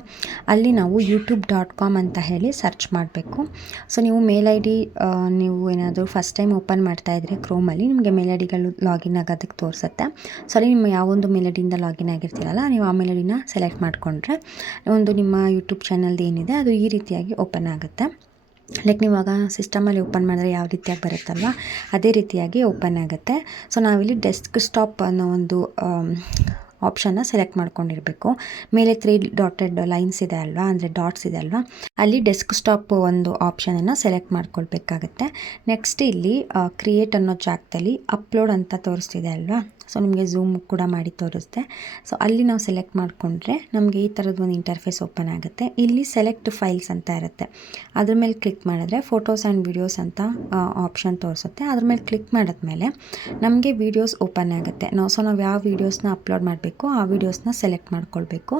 ಅಲ್ಲಿ ನಾವು youtube.com ಅಂತ ಹೇಳಿ ಸರ್ಚ್ ಮಾಡಬೇಕು. ಸೊ ನೀವು ಮೇಲ್ ಐ ಡಿ ನೀವು ಏನಾದರೂ ಫಸ್ಟ್ ಟೈಮ್ ಓಪನ್ ಮಾಡ್ತಾ ಇದ್ರೆ ಕ್ರೋಮಲ್ಲಿ ನಿಮಗೆ ಮೇಲ್ ಐ ಡಿಗಳು ಲಾಗಿನ್ ಆಗೋದಕ್ಕೆ ತೋರಿಸುತ್ತೆ. ಸೊ ಅಲ್ಲಿ ನಿಮ್ಮ ಯಾವೊಂದು ಮೇಲ್ ಐ ಡಿಯಿಂದ ಲಾಗಿನ್ ಆಗಿರ್ತೀರಲ್ಲ, ನೀವು ಆ ಮೇಲ್ ಐ ಡಿನ ಸೆಲೆಕ್ಟ್ ಮಾಡಿಕೊಂಡ್ರೆ ಒಂದು ನಿಮ್ಮ ಯೂಟ್ಯೂಬ್ ಚಾನಲ್ದು ಏನಿದೆ ಅದು ಈ ರೀತಿಯಾಗಿ ಓಪನ್ ಆಗುತ್ತೆ. ಲೈಕ್ ನೀವಾಗ ಸಿಸ್ಟಮಲ್ಲಿ ಓಪನ್ ಮಾಡಿದ್ರೆ ಯಾವ ರೀತಿಯಾಗಿ ಬರುತ್ತಲ್ವ ಅದೇ ರೀತಿಯಾಗಿ ಓಪನ್ ಆಗುತ್ತೆ. ಸೊ ನಾವಿಲ್ಲಿ ಡೆಸ್ಕ್ಟಾಪ್ ಅನ್ನೋ ಒಂದು ಆಪ್ಷನ್ನ ಸೆಲೆಕ್ಟ್ ಮಾಡ್ಕೊಂಡಿರಬೇಕು. ಮೇಲೆ 3 ಡಾಟೆಡ್ ಲೈನ್ಸ್ ಇದೆ ಅಲ್ವಾ, ಅಂದರೆ ಡಾಟ್ಸ್ ಇದೆ ಅಲ್ವಾ, ಅಲ್ಲಿ ಡೆಸ್ಕ್ಟಾಪ್ ಒಂದು ಆಪ್ಷನನ್ನು ಸೆಲೆಕ್ಟ್ ಮಾಡ್ಕೊಳ್ಬೇಕಾಗತ್ತೆ. ನೆಕ್ಸ್ಟ್ ಇಲ್ಲಿ ಕ್ರಿಯೇಟ್ ಅನ್ನೋ ಜಾಗದಲ್ಲಿ ಅಪ್ಲೋಡ್ ಅಂತ ತೋರಿಸ್ತಿದೆ ಅಲ್ವಾ, ಸೊ ನಿಮಗೆ ಝೂಮ್ ಕೂಡ ಮಾಡಿ ತೋರಿಸ್ತೆ. ಸೊ ಅಲ್ಲಿ ನಾವು ಸೆಲೆಕ್ಟ್ ಮಾಡಿಕೊಂಡ್ರೆ ನಮಗೆ ಈ ಥರದ್ದು ಒಂದು ಇಂಟರ್ಫೇಸ್ ಓಪನ್ ಆಗುತ್ತೆ. ಇಲ್ಲಿ ಸೆಲೆಕ್ಟ್ ಫೈಲ್ಸ್ ಅಂತ ಇರುತ್ತೆ, ಅದ್ರ ಮೇಲೆ ಕ್ಲಿಕ್ ಮಾಡಿದ್ರೆ ಫೋಟೋಸ್ ಆ್ಯಂಡ್ ವಿಡಿಯೋಸ್ ಅಂತ ಆಪ್ಷನ್ ತೋರಿಸುತ್ತೆ. ಅದ್ರ ಮೇಲೆ ಕ್ಲಿಕ್ ಮಾಡಿದ್ಮೇಲೆ ನಮಗೆ ವೀಡಿಯೋಸ್ ಓಪನ್ ಆಗುತ್ತೆ. ನಾವು ಯಾವ ವೀಡಿಯೋಸ್ನ ಅಪ್ಲೋಡ್ ಮಾಡಬೇಕು ಆ ವೀಡಿಯೋಸ್ನ ಸೆಲೆಕ್ಟ್ ಮಾಡ್ಕೊಳ್ಬೇಕು.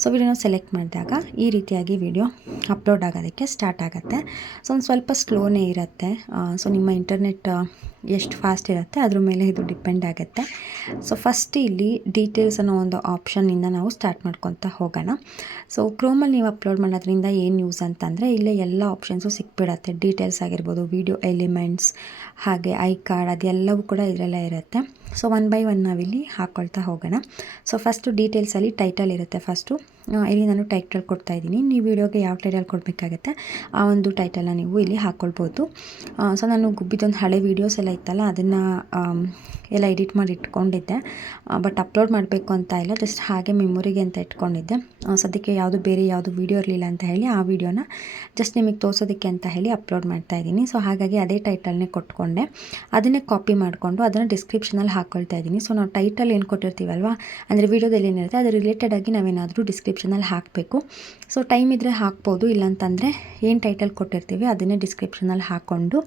ಸೊ ವಿಡಿಯೋನ ಸೆಲೆಕ್ಟ್ ಮಾಡಿದಾಗ ಈ ರೀತಿಯಾಗಿ ವಿಡಿಯೋ ಅಪ್ಲೋಡ್ ಆಗೋದಕ್ಕೆ ಸ್ಟಾರ್ಟ್ ಆಗುತ್ತೆ. ಸೊ ಒಂದು ಸ್ವಲ್ಪ ಸ್ಲೋನೇ ಇರುತ್ತೆ. ಸೊ ನಿಮ್ಮ ಇಂಟರ್ನೆಟ್ ಎಷ್ಟು ಫಾಸ್ಟ್ ಇರುತ್ತೆ ಅದ್ರ ಮೇಲೆ ಇದು ಡಿಪೆಂಡ್ ಆಗುತ್ತೆ. ಸೊ ಫಸ್ಟ್ ಇಲ್ಲಿ ಡೀಟೇಲ್ಸ್ ಅನ್ನೋ ಒಂದು ಆಪ್ಷನ್ನಿಂದ ನಾವು ಸ್ಟಾರ್ಟ್ ಮಾಡ್ಕೊತಾ ಹೋಗೋಣ. ಸೊ ಕ್ರೋಮಲ್ಲಿ ನೀವು ಅಪ್ಲೋಡ್ ಮಾಡೋದ್ರಿಂದ ಏನು ಯೂಸ್ ಅಂತಂದರೆ ಇಲ್ಲೇ ಎಲ್ಲ ಆಪ್ಷನ್ಸು ಸಿಕ್ಬಿಡತ್ತೆ. ಡೀಟೇಲ್ಸ್ ಆಗಿರ್ಬೋದು, ವಿಡಿಯೋ ಎಲಿಮೆಂಟ್ಸ್, ಹಾಗೆ ಐ ಕಾರ್ಡ್, ಅದೆಲ್ಲವೂ ಕೂಡ ಇದರಲ್ಲೇ ಇರುತ್ತೆ. ಸೊ 1 by 1 ನಾವಿಲ್ಲಿ ಹಾಕ್ಕೊಳ್ತಾ ಹೋಗೋಣ. ಸೊ ಫಸ್ಟು ಡೀಟೇಲ್ಸಲ್ಲಿ ಟೈಟಲ್ ಇರುತ್ತೆ. ಫಸ್ಟು ಇಲ್ಲಿ ನಾನು ಟೈಟಲ್ ಕೊಡ್ತಾ ಇದ್ದೀನಿ. ನೀವು ವಿಡಿಯೋಗೆ ಯಾವ ಟೈಟಲ್ ಕೊಡಬೇಕಾಗತ್ತೆ ಆ ಒಂದು ಟೈಟಲ್ನ ನೀವು ಇಲ್ಲಿ ಹಾಕ್ಕೊಳ್ಬೋದು. ಸೊ ನಾನು ಗುಬ್ಬಿದೊಂದು ಹಳೆ ವೀಡಿಯೋಸ್ ಎಲ್ಲ ಇತ್ತಲ್ಲ ಅದನ್ನು ಎಲ್ಲ ಎಡಿಟ್ ಮಾಡಿ ಇಟ್ಕೊಂಡಿದ್ದೆ, ಬಟ್ ಅಪ್ಲೋಡ್ ಮಾಡಬೇಕು ಅಂತ ಇಲ್ಲ, ಜಸ್ಟ್ ಹಾಗೆ ಮೆಮೊರಿಗೆ ಅಂತ ಇಟ್ಕೊಂಡಿದ್ದೆ. ಸದ್ಯಕ್ಕೆ ಬೇರೆ ಯಾವುದು ವೀಡಿಯೋ ಇರಲಿಲ್ಲ ಅಂತ ಹೇಳಿ ಆ ವಿಡಿಯೋನ ಜಸ್ಟ್ ನಿಮಗೆ ತೋರಿಸೋದಕ್ಕೆ ಅಂತ ಹೇಳಿ ಅಪ್ಲೋಡ್ ಮಾಡ್ತಾಯಿದ್ದೀನಿ. ಸೊ ಹಾಗಾಗಿ ಅದೇ ಟೈಟಲ್ನೇ ಕೊಟ್ಕೊಂಡೆ, ಅದನ್ನೇ ಕಾಪಿ ಮಾಡಿಕೊಂಡು ಅದನ್ನು ಡಿಸ್ಕ್ರಿಪ್ಷನಲ್ಲಿ ಹಾಕ್ಕೊಳ್ತಾ ಇದ್ದೀನಿ. ಸೊ ನಾವು ಟೈಟಲ್ ಏನು ಕೊಟ್ಟಿರ್ತೀವಲ್ವ, ಅಂದರೆ ವೀಡಿಯೋದಲ್ಲಿ ಏನಿರುತ್ತೆ ಅದು ರಿಲೇಟೆಡ್ ಆಗಿ ನಾವೇನಾದರೂ ಡಿಸ್ಕ್ರಿಪ್ಷನಲ್ಲಿ ಹಾಕಬೇಕು. ಸೊ ಟೈಮ್ ಇದ್ದರೆ ಹಾಕ್ಬೋದು, ಇಲ್ಲಾಂತಂದರೆ ಏನು ಟೈಟಲ್ ಕೊಟ್ಟಿರ್ತೀವಿ ಅದನ್ನೇ ಡಿಸ್ಕ್ರಿಪ್ಷನಲ್ಲಿ ಹಾಕ್ಕೊಂಡು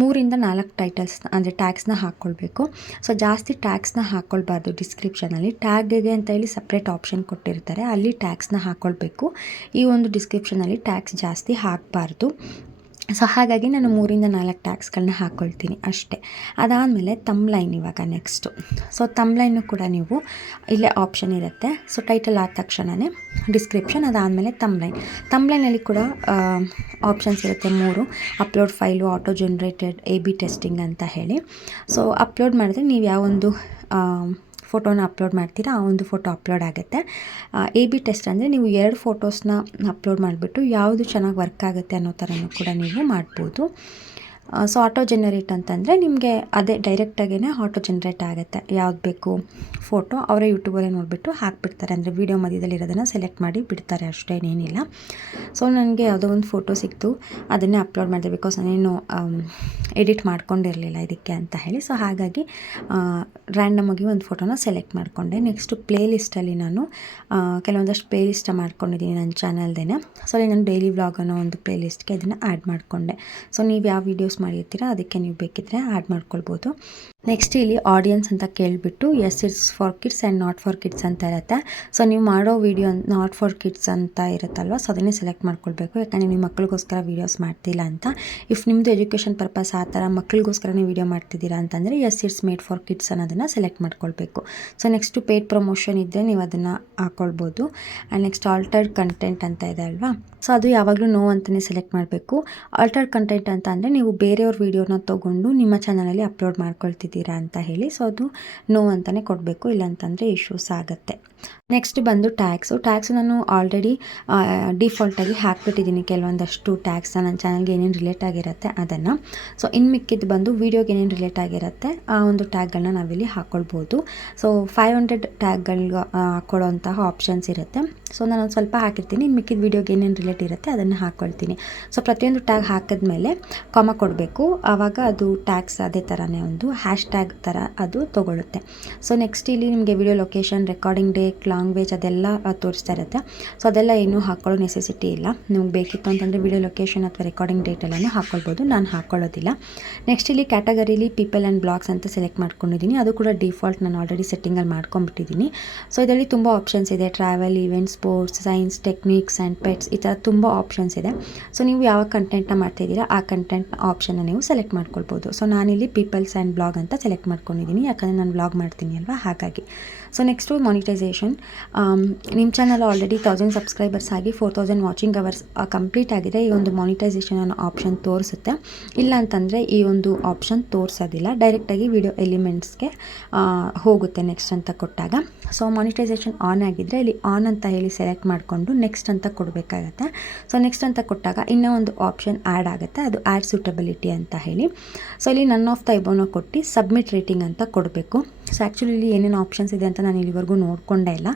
3 ಇಂದ 4 ಟೈಟಲ್ಸ್ ಅಂದರೆ ಟ್ಯಾಗ್ಸ್ನ ಹಾಕ್ಕೊಳ್ಬೇಕು. ಸೊ ಜಾಸ್ತಿ ಟ್ಯಾಗ್ಸ್ನ ಹಾಕ್ಕೊಳ್ಬಾರ್ದು ಡಿಸ್ಕ್ರಿಪ್ಷನಲ್ಲಿ. ಟ್ಯಾಗ್ಗೆ ಅಂತ ಹೇಳಿ ಸಪ್ರೇಟ್ ಆಪ್ಷನ್ ಕೊಟ್ಟಿರ್ತಾರೆ, ಅಲ್ಲಿ ಟ್ಯಾಗ್ಸ್ನ ಹಾಕ್ಕೊಳ್ಬೇಕು. ಈ ಒಂದು ಡಿಸ್ಕ್ರಿಪ್ಷನಲ್ಲಿ ಟ್ಯಾಗ್ಸ್ ಜಾಸ್ತಿ ಹಾಕಬಾರ್ದು. ಸೊ ಹಾಗಾಗಿ ನಾನು 3 ಇಂದ 4 ಟ್ಯಾಗ್ಸ್ಗಳನ್ನ ಹಾಕ್ಕೊಳ್ತೀನಿ ಅಷ್ಟೇ. ಅದಾದಮೇಲೆ ತಮ್ಲೈನ್ ಇವಾಗ ನೆಕ್ಸ್ಟು. ಸೊ ತಮ್ಲೈನು ಕೂಡ ನೀವು ಇಲ್ಲೇ ಆಪ್ಷನ್ ಇರುತ್ತೆ. ಸೊ ಟೈಟಲ್ ಆದ ತಕ್ಷಣವೇ ಡಿಸ್ಕ್ರಿಪ್ಷನ್, ಅದಾದಮೇಲೆ ತಮ್ಲೈನಲ್ಲಿ ಕೂಡ ಆಪ್ಷನ್ಸ್ ಇರುತ್ತೆ 3: upload file, auto generated, AB testing ಅಂತ ಹೇಳಿ. ಸೊ ಅಪ್ಲೋಡ್ ಮಾಡಿದ್ರೆ ನೀವು ಯಾವೊಂದು ಫೋಟೋನ ಅಪ್ಲೋಡ್ ಮಾಡ್ತೀರಾ ಆ ಒಂದು ಫೋಟೋ ಅಪ್ಲೋಡ್ ಆಗುತ್ತೆ. AB ಟೆಸ್ಟ್ ಅಂದರೆ ನೀವು 2 ಫೋಟೋಸ್ನ ಅಪ್ಲೋಡ್ ಮಾಡಿಬಿಟ್ಟು ಯಾವುದು ಚೆನ್ನಾಗಿ ವರ್ಕ್ ಆಗುತ್ತೆ ಅನ್ನೋ ಥರನೂ ಕೂಡ ನೀವು ಮಾಡ್ಬೋದು. ಸೊ ಆಟೋ ಜನ್ರೇಟ್ ಅಂತಂದರೆ ನಿಮಗೆ ಅದೇ ಡೈರೆಕ್ಟಾಗೇ ಆಟೋ ಜನ್ರೇಟ್ ಆಗುತ್ತೆ. ಯಾವ್ದು ಬೇಕು ಫೋಟೋ ಅವರೇ ಯೂಟ್ಯೂಬಲ್ಲೇ ನೋಡಿಬಿಟ್ಟು ಹಾಕ್ಬಿಡ್ತಾರೆ, ಅಂದರೆ ವೀಡಿಯೋ ಮಧ್ಯದಲ್ಲಿ ಇರೋದನ್ನು ಸೆಲೆಕ್ಟ್ ಮಾಡಿ ಬಿಡ್ತಾರೆ, ಅಷ್ಟೇನೇನಿಲ್ಲ. ಸೊ ನನಗೆ ಯಾವುದೋ ಒಂದು ಫೋಟೋ ಸಿಕ್ತು, ಅದನ್ನೇ ಅಪ್ಲೋಡ್ ಮಾಡಿದೆ, ಬಿಕಾಸ್ ನಾನೇನು ಎಡಿಟ್ ಮಾಡ್ಕೊಂಡಿರಲಿಲ್ಲ ಇದಕ್ಕೆ ಅಂತ ಹೇಳಿ. ಸೊ ಹಾಗಾಗಿ ರ್ಯಾಂಡಮಾಗಿ ಒಂದು ಫೋಟೋನ ಸೆಲೆಕ್ಟ್ ಮಾಡಿಕೊಂಡೆ. ನೆಕ್ಸ್ಟು ಪ್ಲೇ ಲಿಸ್ಟಲ್ಲಿ ನಾನು ಕೆಲವೊಂದಷ್ಟು ಪ್ಲೇ ಲಿಸ್ಟ್ ಮಾಡ್ಕೊಂಡಿದ್ದೀನಿ ನನ್ನ ಚಾನಲ್ದೇನೆ. ಸೊ ಅಲ್ಲಿ ನಾನು ಡೈಲಿ ವ್ಲಾಗ್ ಅನ್ನೋ ಒಂದು ಪ್ಲೇ ಲಿಸ್ಟ್ಗೆ ಇದನ್ನು ಆ್ಯಡ್ ಮಾಡಿಕೊಂಡೆ. ಸೊ ನೀವು ಯಾವ ವೀಡಿಯೋಸ್ ಮಾಡಿರ್ತೀರಾ ಅದಕ್ಕೆ ನೀವು ಬೇಕಿದ್ದರೆ ಆ್ಯಡ್ ಮಾಡ್ಕೊಳ್ಬೋದು. ನೆಕ್ಸ್ಟ್ ಇಲ್ಲಿ ಆಡಿಯನ್ಸ್ ಅಂತ ಕೇಳಿಬಿಟ್ಟು yes it's for kids and not for kids ಅಂತ ಇರುತ್ತೆ. ಸೊ ನೀವು ಮಾಡೋ ವೀಡಿಯೋ ನಾಟ್ ಫಾರ್ ಕಿಡ್ಸ್ ಅಂತ ಇರುತ್ತಲ್ವ, ಸೊ ಅದನ್ನೇ ಸೆಲೆಕ್ಟ್ ಮಾಡ್ಕೊಳ್ಬೇಕು. ಯಾಕಂದರೆ ನೀವು ಮಕ್ಕಳಿಗೋಸ್ಕರ ವೀಡಿಯೋಸ್ ಮಾಡ್ತಿಲ್ಲ ಅಂತ. ಇಫ್ ನಿಮ್ಮದು ಎಜುಕೇಷನ್ ಪರ್ಪಸ್ ಆ ಥರ ಮಕ್ಕಳಿಗೋಸ್ಕರನೇ ವೀಡಿಯೋ ಮಾಡ್ತಿದ್ದೀರಾ ಅಂತಂದರೆ yes it's made for kids ಅನ್ನೋದನ್ನು ಸೆಲೆಕ್ಟ್ ಮಾಡ್ಕೊಳ್ಬೇಕು. ಸೊ ನೆಕ್ಸ್ಟು ಪೇಯ್ಡ್ ಪ್ರಮೋಷನ್ ಇದ್ದರೆ ನೀವು ಅದನ್ನು ಹಾಕ್ಕೊಳ್ಬೋದು. ಆ್ಯಂಡ್ ನೆಕ್ಸ್ಟ್ ಆಲ್ಟರ್ಡ್ ಕಂಟೆಂಟ್ ಅಂತ ಇದೆ ಅಲ್ವಾ, ಸೊ ಅದು ಯಾವಾಗಲೂ ನೋ ಅಂತಲೇ ಸೆಲೆಕ್ಟ್ ಮಾಡಬೇಕು. ಆಲ್ಟರ್ಡ್ ಕಂಟೆಂಟ್ ಅಂತ ಅಂದರೆ ನೀವು ಬೇರೆಯವ್ರ ವೀಡಿಯೋನ ತೊಗೊಂಡು ನಿಮ್ಮ ಚಾನಲಲ್ಲಿ ಅಪ್ಲೋಡ್ ಮಾಡ್ಕೊಳ್ತಿದ್ದೀರಾ ಅಂತ ಹೇಳಿ, ಸೊ ಅದು ನೋ ಅಂತಲೇ ಕೊಡಬೇಕು, ಇಲ್ಲಾಂತಂದರೆ ಇಶ್ಯೂಸ್ ಆಗುತ್ತೆ. ನೆಕ್ಸ್ಟ್ ಬಂದು ಟ್ಯಾಗ್ಸು ನಾನು ಆಲ್ರೆಡಿ ಡಿಫಾಲ್ಟಾಗಿ ಹಾಕ್ಬಿಟ್ಟಿದ್ದೀನಿ ಕೆಲವೊಂದಷ್ಟು ಟ್ಯಾಗ್ಸ್ನ ನನ್ನ ಚಾನಲ್ಗೆ ಏನೇನು ರಿಲೇಟ್ ಆಗಿರುತ್ತೆ ಅದನ್ನು. ಸೊ ಇನ್ನು ಮಿಕ್ಕಿದ್ದು ಬಂದು ವೀಡಿಯೋಗೆ ಏನೇನು ರಿಲೇಟ್ ಆಗಿರುತ್ತೆ ಆ ಒಂದು ಟ್ಯಾಗ್ಗಳನ್ನ ನಾವಿಲ್ಲಿ ಹಾಕ್ಕೊಳ್ಬೋದು. ಸೊ 500 ಟ್ಯಾಗ್ಗಳಿಗೆ ಹಾಕ್ಕೊಳ್ಳೋಂತಹ ಆಪ್ಷನ್ಸ್ ಇರುತ್ತೆ. ಸೊ ನಾನು ಒಂದು ಸ್ವಲ್ಪ ಹಾಕಿರ್ತೀನಿ, ಇನ್ನು ಮಿಕ್ಕಿದ ವೀಡಿಯೋಗೆ ಏನೇನು ರಿಲೇಟ್ ಇರುತ್ತೆ ಅದನ್ನು ಹಾಕ್ಕೊಳ್ತೀನಿ. ಸೊ ಪ್ರತಿಯೊಂದು ಟ್ಯಾಗ್ ಹಾಕಿದ್ಮೇಲೆ ಕಾಮ ಕೊಡಬೇಕು, ಆವಾಗ ಅದು ಟ್ಯಾಗ್ಸ್ ಅದೇ ಥರನೇ ಒಂದು ಟ್ಯಾಗ್ ಥರ ಅದು ತೊಗೊಳುತ್ತೆ. ಸೊ ನೆಕ್ಸ್ಟ್ ಇಲ್ಲಿ ನಿಮಗೆ video location, recording date, language ಅದೆಲ್ಲ ತೋರಿಸ್ತಾ ಇರುತ್ತೆ. ಸೊ ಅದೆಲ್ಲ ಏನೂ ಹಾಕ್ಕೊಳ್ಳೋ ನೆಸೆಸಿಟಿ ಇಲ್ಲ. ನಿಮ್ಗೆ ಬೇಕಿತ್ತು ಅಂತಂದರೆ ವಿಡಿಯೋ ಲೊಕೇಶನ್ ಅಥವಾ ರೆಕಾರ್ಡಿಂಗ್ ಡೇಟ್ ಎಲ್ಲನೂ ಹಾಕ್ಕೊಳ್ಬೋದು. ನಾನು ಹಾಕ್ಕೊಳ್ಳೋದಿಲ್ಲ. ನೆಕ್ಸ್ಟ್ ಇಲ್ಲಿ ಕ್ಯಾಟಗರಿಲಿ ಪೀಪಲ್ ಆ್ಯಂಡ್ ಬ್ಲಾಗ್ಸ್ ಅಂತ ಸೆಲೆಕ್ಟ್ ಮಾಡ್ಕೊಂಡಿದ್ದೀನಿ. ಅದು ಕೂಡ ಡಿಫಾಲ್ಟ್ ನಾನು ಆಲ್ರೆಡಿ ಸೆಟ್ಟಿಂಗಲ್ಲಿ ಮಾಡ್ಕೊಂಡ್ಬಿಟ್ಟಿದ್ದೀನಿ. ಸೊ ಇದರಲ್ಲಿ ತುಂಬ ಆಪ್ಷನ್ಸ್ ಇದೆ. Travel, event, sports, science, techniques and pets, ಈ ಥರ ತುಂಬ ಆಪ್ಷನ್ಸ್ ಇದೆ. ಸೊ ನೀವು ಯಾವ ಕಂಟೆಂಟ್ನ ಮಾಡ್ತಾಯಿದ್ದೀರಾ ಆ ಕಂಟೆಂಟ್ ಆಪ್ಷನ್ನ ನೀವು ಸೆಲೆಕ್ಟ್ ಮಾಡ್ಕೊಳ್ಬೋದು. ಸೊ ನಾನಿಲ್ಲಿ ಪೀಪಲ್ಸ್ ಆ್ಯಂಡ್ ಬ್ಲಾಗ್ ಅಂತ ಸೆಲೆಕ್ಟ್ ಮಾಡ್ಕೊಂಡಿದ್ದೀನಿ, ಯಾಕಂದರೆ ನಾನು ಬ್ಲಾಗ್ ಮಾಡ್ತೀನಿ ಅಲ್ವಾ, ಹಾಗಾಗಿ. So next monetization. ನಿಮ್ಮ ಚಾನಲ್ ಆಲ್ರೆಡಿ 1000 ಸಬ್ಸ್ಕ್ರೈಬರ್ಸ್ ಆಗಿ 4000 ವಾಚಿಂಗ್ ಅವರ್ಸ್ ಕಂಪ್ಲೀಟ್ ಆಗಿದೆ. ಈ ಒಂದು ಮಾನಿಟೈಸೇಷನ್ ಅನ್ನೋ ಆಪ್ಷನ್ ತೋರಿಸುತ್ತೆ. ಇಲ್ಲ ಅಂತಂದರೆ ಈ ಒಂದು ಆಪ್ಷನ್ ತೋರಿಸೋದಿಲ್ಲ, ಡೈರೆಕ್ಟಾಗಿ ವಿಡಿಯೋ ಎಲಿಮೆಂಟ್ಸ್ಗೆ ಹೋಗುತ್ತೆ ನೆಕ್ಸ್ಟ್ ಅಂತ ಕೊಟ್ಟಾಗ. ಸೊ ಮಾನಿಟೈಸೇಷನ್ ಆನ್ ಆಗಿದ್ದರೆ ಇಲ್ಲಿ ಆನ್ ಅಂತ ಹೇಳಿ ಸೆಲೆಕ್ಟ್ ಮಾಡಿಕೊಂಡು ನೆಕ್ಸ್ಟ್ ಅಂತ ಕೊಡಬೇಕಾಗತ್ತೆ. ಸೊ ನೆಕ್ಸ್ಟ್ ಅಂತ ಕೊಟ್ಟಾಗ ಇನ್ನೂ ಒಂದು ಆಪ್ಷನ್ ಆ್ಯಡ್ ಆಗುತ್ತೆ, ಅದು ಆ್ಯಡ್ ಸೂಟಬಿಲಿಟಿ ಅಂತ ಹೇಳಿ. ಸೊ ಇಲ್ಲಿ ನನ್ ಆಫ್ ದ ಎಬೋನ ಕೊಟ್ಟು ಸಬ್ಮಿಟ್ ರೇಟಿಂಗ್ ಅಂತ ಕೊಡಬೇಕು. ಸೊ ಆ್ಯಕ್ಚುಲಿ ಇಲ್ಲಿ ಏನೇನು ಆಪ್ಷನ್ಸ್ ಇದೆ ಅಂತ ನಾನು ಇಲ್ಲಿವರೆಗೂ ನೋಡಿಕೊಂಡೇ ಇಲ್ಲ,